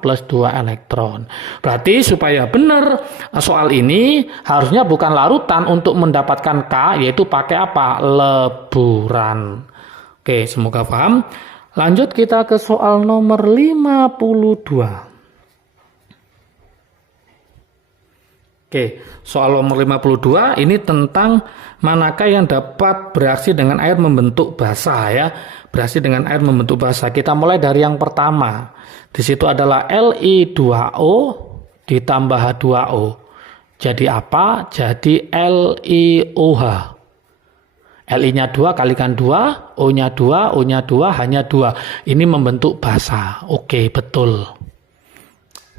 plus 2 elektron. Berarti supaya benar soal ini harusnya bukan larutan untuk mendapatkan K, yaitu pakai apa? Leburan. Oke, semoga paham. Lanjut kita ke soal nomor 52. Oke, soal nomor 52 ini tentang manakah yang dapat bereaksi dengan air membentuk basa ya. Bereaksi dengan air membentuk basa. Kita mulai dari yang pertama. Di situ adalah Li2O ditambah H2O. Jadi apa? Jadi LiOH. Li-nya 2 kalikan 2, O-nya 2, O-nya 2, H-nya 2. Ini membentuk basa. Oke, betul.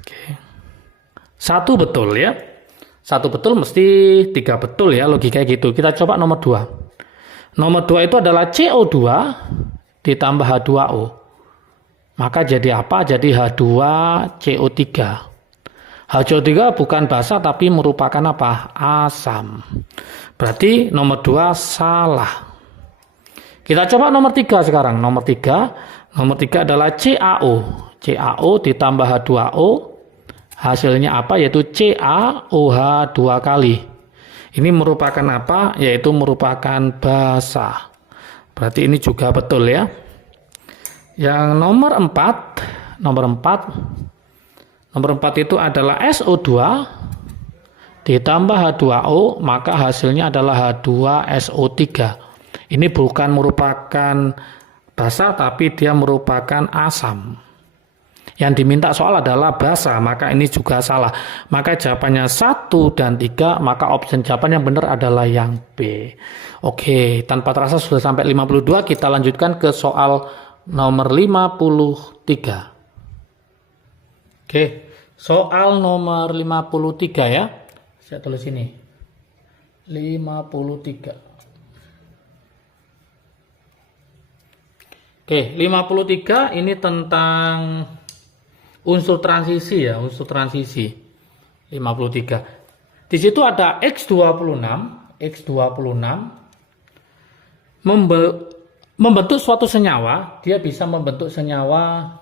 Oke. Satu betul ya. Satu betul mesti 3 betul ya, logika gitu. Kita coba nomor 2. Nomor 2 itu adalah CO2 ditambah H2O. Maka jadi apa? Jadi H2CO3. H2O3 bukan basa tapi merupakan apa? Asam. Berarti nomor 2 salah. Kita coba nomor 3 sekarang. Nomor 3 adalah CaO. CaO ditambah H2O. Hasilnya apa? Yaitu CaOH 2 kali. Ini merupakan apa? Yaitu merupakan basa. Berarti ini juga betul ya. Yang nomor 4. Nomor 4 itu adalah SO2 ditambah H2O, maka hasilnya adalah H2SO3. Ini bukan merupakan basa, tapi dia merupakan asam. Yang diminta soal adalah basa, maka ini juga salah. Maka jawabannya 1 dan 3, maka opsi jawaban yang benar adalah yang B. Oke, tanpa terasa sudah sampai 52, kita lanjutkan ke soal nomor 53. Oke, soal nomor 53 ya. Saya tulis ini 53. Oke, 53 ini tentang unsur transisi ya, unsur transisi. 53. Di situ ada X26 membentuk suatu senyawa, dia bisa membentuk senyawa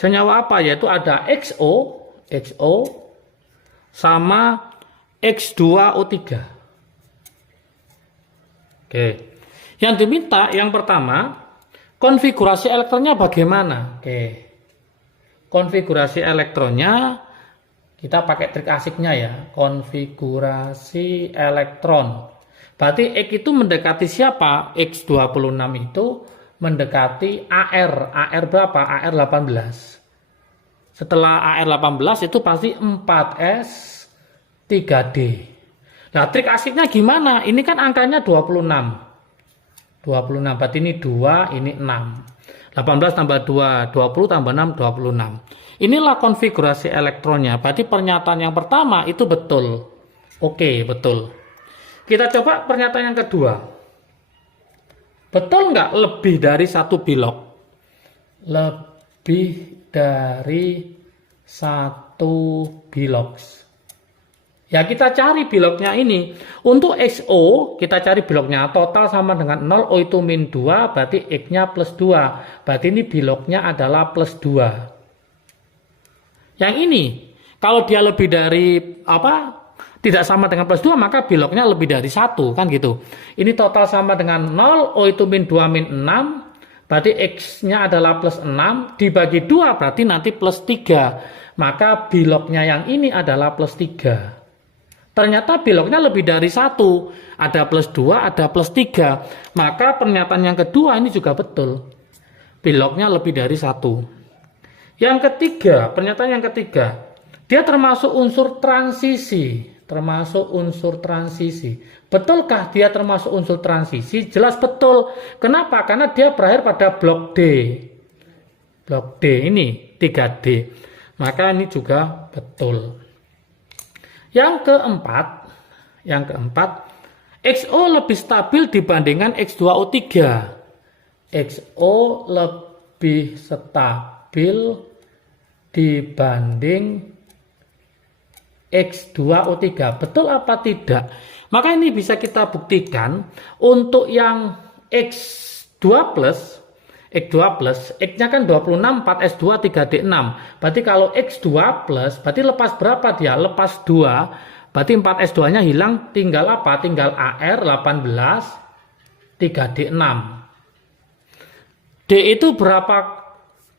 apa? Yaitu ada XO sama X2O3. Oke. Yang diminta yang pertama, konfigurasi elektronnya bagaimana? Oke. Konfigurasi elektronnya kita pakai trik asiknya ya. Konfigurasi elektron. Berarti X itu mendekati siapa? X26 itu mendekati AR. AR berapa? AR 18. Setelah AR 18 itu pasti 4S 3D. Nah, trik asiknya gimana? Ini kan angkanya 26. 26, berarti ini 2, ini 6. 18 tambah 2, 20 tambah 6, 26. Inilah konfigurasi elektronnya. Berarti pernyataan yang pertama itu betul. Oke, betul. Kita coba pernyataan yang kedua. Betul nggak lebih dari satu bilok? Lebih dari satu bilok. Ya, kita cari biloknya ini. Untuk XO, kita cari biloknya. Total sama dengan 0, O itu min 2, berarti X-nya plus 2. Berarti ini biloknya adalah plus 2. Yang ini, kalau dia lebih dari, tidak sama dengan plus 2, maka biloknya lebih dari 1, kan gitu. Ini total sama dengan 0, O itu min 2, min 6. Berarti X-nya adalah plus 6, dibagi 2, berarti nanti plus 3. Maka biloknya yang ini adalah plus 3. Ternyata biloknya lebih dari 1. Ada plus 2, ada plus 3. Maka pernyataan yang kedua ini juga betul. Biloknya lebih dari 1. Yang ketiga, pernyataan yang ketiga. Dia termasuk unsur transisi. Betulkah dia termasuk unsur transisi? Jelas betul. Kenapa? Karena dia berakhir pada blok D. Blok D ini, 3D. Maka ini juga betul. Yang keempat, XO lebih stabil dibandingkan X2O3. XO lebih stabil dibanding X2O3. Betul apa tidak? Maka ini bisa kita buktikan untuk yang X2 plus, X-nya kan 26, 4S2, 3D6. Berarti kalau X2 plus, berarti lepas berapa dia? Lepas 2, berarti 4S2-nya hilang, tinggal apa? Tinggal AR 18, 3D6. D itu berapa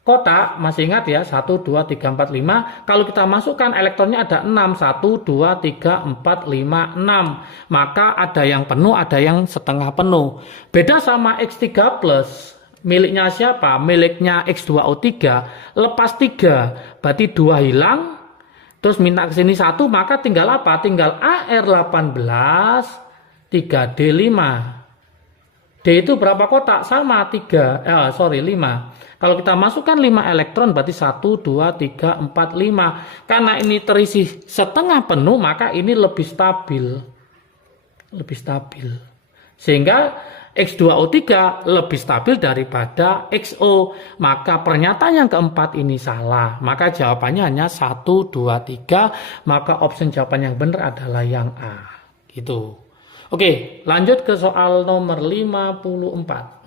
kotak? Masih ingat ya? 1, 2, 3, 4, 5. Kalau kita masukkan elektronnya ada 6. 1, 2, 3, 4, 5, 6. Maka ada yang penuh, ada yang setengah penuh. Beda sama X3 plus. Miliknya siapa? Miliknya X2O3 lepas 3, berarti 2 hilang, terus minta ke sini 1, maka tinggal apa? Tinggal AR18, 3D5. D itu berapa kotak? Sama 5. Kalau kita masukkan 5 elektron berarti 1, 2, 3, 4, 5. Karena ini terisi setengah penuh, maka ini lebih stabil. Sehingga X2O3 lebih stabil daripada XO. Maka pernyataan yang keempat ini salah. Maka jawabannya hanya 1, 2, 3. Maka option jawaban yang benar adalah yang A. Gitu. Oke, lanjut ke soal nomor 54.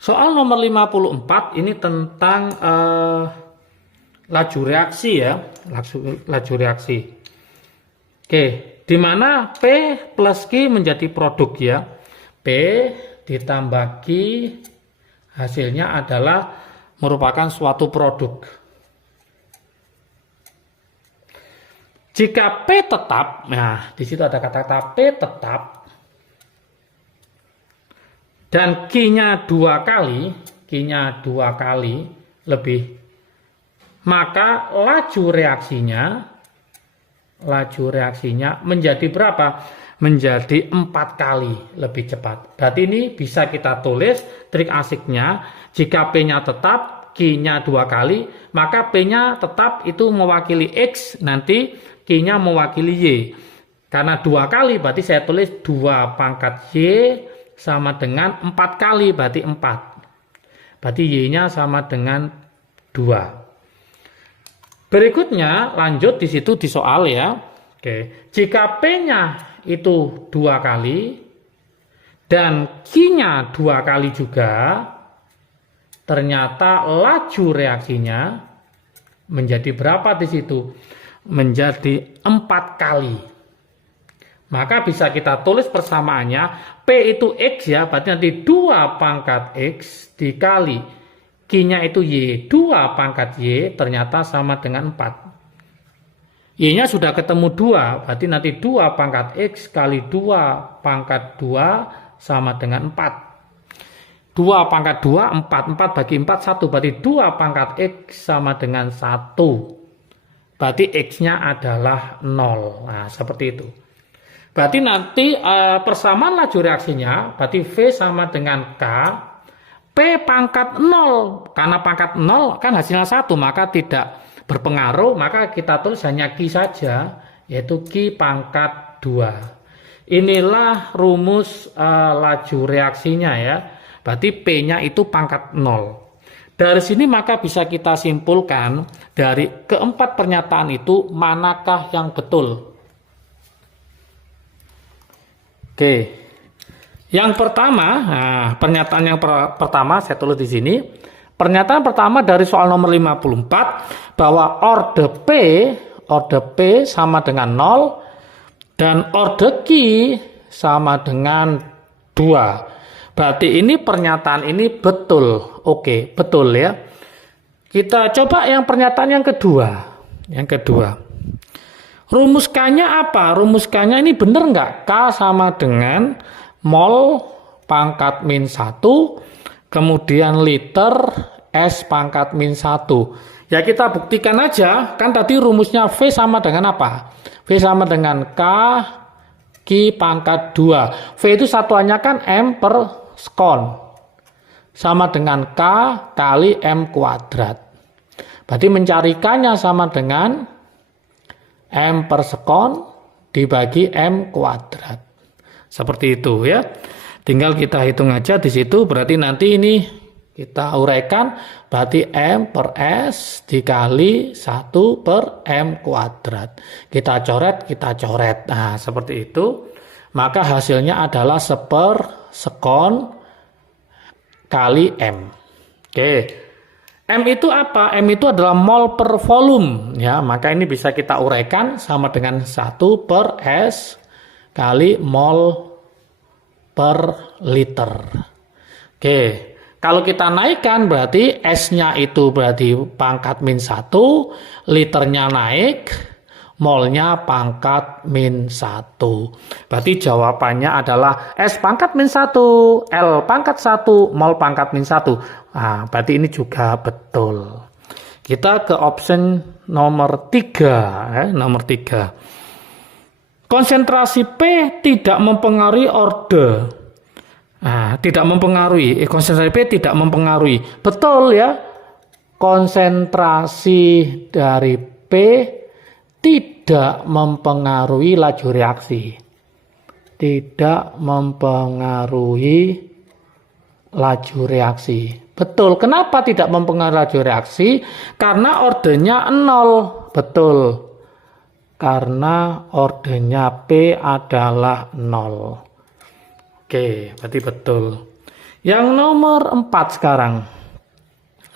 Soal nomor 54 ini tentang laju reaksi ya. Laju reaksi. Oke, di mana P plus Q menjadi produk ya. P ditambah Q hasilnya adalah merupakan suatu produk. Jika P tetap, nah di situ ada kata-kata P tetap dan Q-nya 2 kali lebih, maka laju reaksinya menjadi berapa? Menjadi 4 kali lebih cepat. Berarti ini bisa kita tulis trik asiknya. Jika P-nya tetap, Q-nya 2 kali, maka P-nya tetap itu mewakili X, nanti Q-nya mewakili Y. Karena 2 kali, berarti saya tulis 2 pangkat Y sama dengan 4 kali, berarti 4. Berarti Y-nya sama dengan 2. Berikutnya lanjut di situ di soal ya. Oke, jika P-nya itu 2 kali dan Q-nya 2 kali juga, ternyata laju reaksinya menjadi berapa di situ? Menjadi 4 kali. Maka bisa kita tulis persamaannya P itu X ya, berarti nanti 2 pangkat X dikali Q-nya itu Y, 2 pangkat Y ternyata sama dengan 4. Y-nya sudah ketemu 2, berarti nanti 2 pangkat X kali 2 pangkat 2 sama dengan 4. 2 2 pangkat 2, 4. 4 bagi 4, 1. Berarti 2 pangkat X sama dengan 1. Berarti X-nya adalah 0. Nah, seperti itu. Berarti nanti persamaan laju reaksinya, berarti V sama dengan K, P pangkat 0. Karena pangkat 0 kan hasilnya 1, maka tidak berpengaruh, maka kita tulis hanya Q saja, yaitu Q pangkat 2. Inilah rumus laju reaksinya ya. Berarti P-nya itu pangkat 0. Dari sini maka bisa kita simpulkan dari keempat pernyataan itu manakah yang betul. Oke. Yang pertama, pernyataan yang pertama saya tulis di sini. Pernyataan pertama dari soal nomor 54 bahwa orde P sama dengan 0 dan orde Q sama dengan 2. Berarti ini pernyataan ini betul. Oke, betul ya. Kita coba yang pernyataan yang kedua. Yang kedua. Rumus K-nya apa? Rumus K-nya ini benar nggak? K sama dengan mol pangkat min 1, kemudian liter S pangkat min 1. Ya kita buktikan aja. Kan tadi rumusnya V sama dengan apa? V sama dengan K Q pangkat 2. V itu satuannya kan M per sekon, sama dengan K kali M kuadrat. Berarti mencarikannya sama dengan M per sekon dibagi M kuadrat. Seperti itu ya. Tinggal kita hitung aja di situ. Berarti nanti ini kita uraikan. Berarti M per S dikali 1 per M kuadrat. Kita coret. Nah seperti itu. Maka hasilnya adalah 1/10 sekon kali M. Oke. M itu apa? M itu adalah mol per volume ya, maka ini bisa kita uraikan sama dengan 1 per S kali mol per liter. Oke. Kalau kita naikkan berarti S-nya itu berarti pangkat min 1, liternya naik, molnya pangkat min 1. Berarti jawabannya adalah S pangkat min 1, L pangkat 1, mol pangkat min 1. Nah, berarti ini juga betul. Kita ke option nomor 3. Nomor 3. Konsentrasi P tidak mempengaruhi orde. Nah, tidak mempengaruhi. Konsentrasi P tidak mempengaruhi. Betul ya. Konsentrasi dari P tidak mempengaruhi laju reaksi. Tidak mempengaruhi laju reaksi. Betul. Kenapa tidak mempengaruhi laju reaksi? Karena ordenya 0. Betul. Karena ordenya P adalah 0. Oke, berarti betul. Yang nomor 4 sekarang.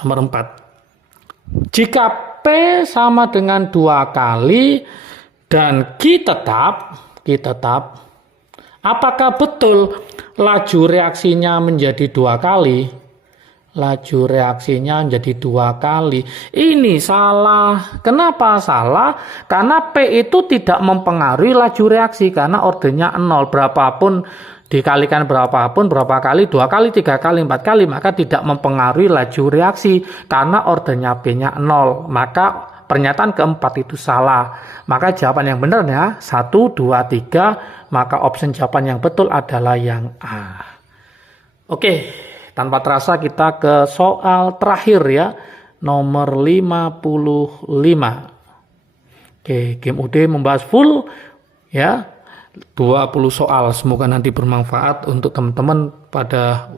Nomor 4. Jika P sama dengan 2 kali dan Q tetap, apakah betul laju reaksinya menjadi 2 kali? Laju reaksinya menjadi 2 kali. Ini salah. Kenapa salah? Karena P itu tidak mempengaruhi laju reaksi karena ordenya 0. Berapapun dikalikan berapapun, berapa kali, 2 kali, 3 kali, 4 kali, maka tidak mempengaruhi laju reaksi karena ordenya P-nya 0. Maka pernyataan keempat itu salah. Maka jawaban yang benar ya 1, 2, 3. Maka option jawaban yang betul adalah yang A. Oke, tanpa terasa kita ke soal terakhir ya, nomor 55. Oke, game UD membahas full ya, 20 soal. Semoga nanti bermanfaat untuk teman-teman pada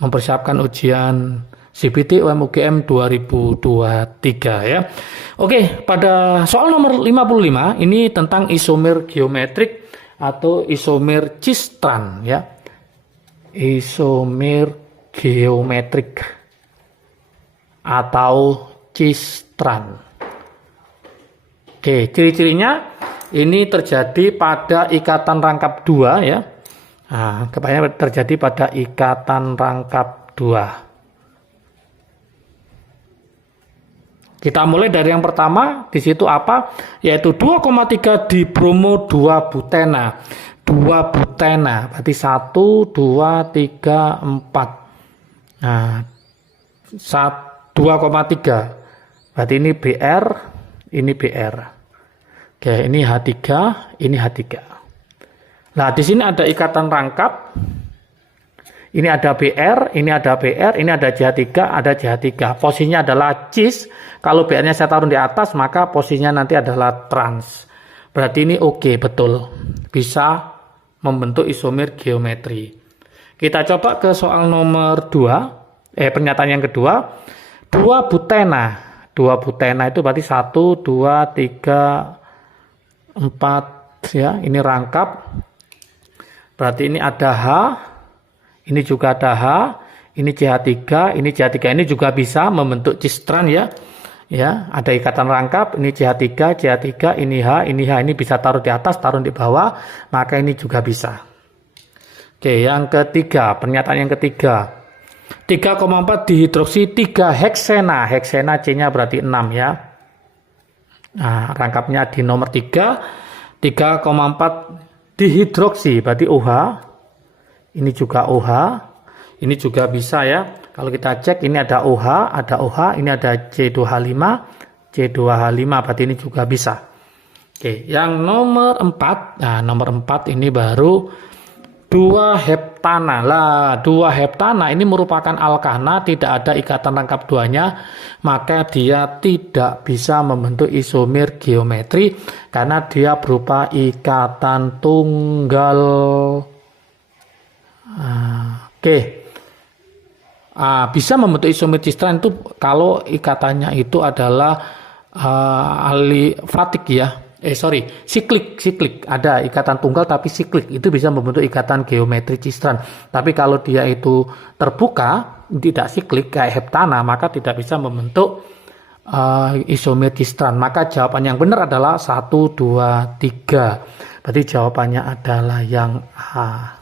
mempersiapkan ujian CPT UM-UGM 2023 ya. Oke, pada soal nomor 55 ini tentang isomer geometrik atau isomer Cis-Tran ya. Isomer geometrik atau Cis-Tran. Oke, ciri-cirinya ini terjadi pada ikatan rangkap 2 ya. Nah, kebanyakan terjadi pada ikatan rangkap 2. Kita mulai dari yang pertama, di situ apa? Yaitu 2,3 dibromo 2 butena. 2 butena, berarti 1, 2, 3, 4. Nah, 2,3. Berarti ini BR, ini BR. Oke, ini H3, ini H3. Nah, di sini ada ikatan rangkap. Ini ada BR, ini ada BR, ini ada JH3, ada JH3. Posisinya adalah cis. Kalau BR-nya saya taruh di atas, maka posisinya nanti adalah trans. Berarti ini oke, betul. Bisa membentuk isomer geometri. Kita coba ke soal nomor 2. Pernyataan yang kedua. 2 butena. 2 butena itu berarti 1, 2, 3, 4. Ya, ini rangkap. Berarti ini ada H. Ini juga ada H, ini CH3, ini CH3, ini juga bisa membentuk cistran ya. Ya, ada ikatan rangkap, ini CH3, CH3, ini H, ini bisa taruh di atas, taruh di bawah, maka ini juga bisa. Oke, yang ketiga, pernyataan yang ketiga. 3,4 dihidroksi 3 heksena. Heksena C-nya berarti 6 ya. Nah, rangkapnya di nomor 3. 3,4 dihidroksi berarti OH. Ini juga OH, ini juga bisa ya. Kalau kita cek ini ada OH, ini ada C2H5, C2H5 berarti ini juga bisa. Oke, yang nomor 4, nah nomor 4 ini baru 2 heptana. Lah, 2 heptana ini merupakan alkana, tidak ada ikatan rangkap duanya, maka dia tidak bisa membentuk isomer geometri karena dia berupa ikatan tunggal. Oke. Bisa membentuk isomer cistran itu kalau ikatannya itu adalah alifatik ya. Siklik. Ada ikatan tunggal tapi siklik. Itu bisa membentuk ikatan geometri cistran. Tapi kalau dia itu terbuka, tidak siklik kayak heptana, maka tidak bisa membentuk isomer cistran. Maka jawaban yang benar adalah 1, 2, 3. Berarti jawabannya adalah yang A.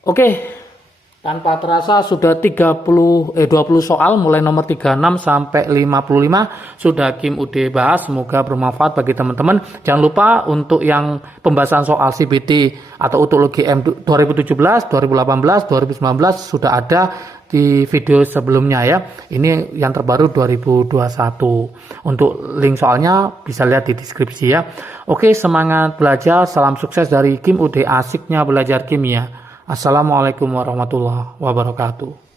Oke, tanpa terasa sudah 20 soal mulai nomor 36 sampai 55 sudah Kim UD bahas. Semoga bermanfaat bagi teman-teman. Jangan lupa untuk yang pembahasan soal CBT atau untuk UGM 2017, 2018, 2019 sudah ada di video sebelumnya ya. Ini yang terbaru 2021. Untuk link soalnya bisa lihat di deskripsi ya. Oke, semangat belajar. Salam sukses dari Kim UD, asiknya belajar kimia. Assalamualaikum warahmatullahi wabarakatuh.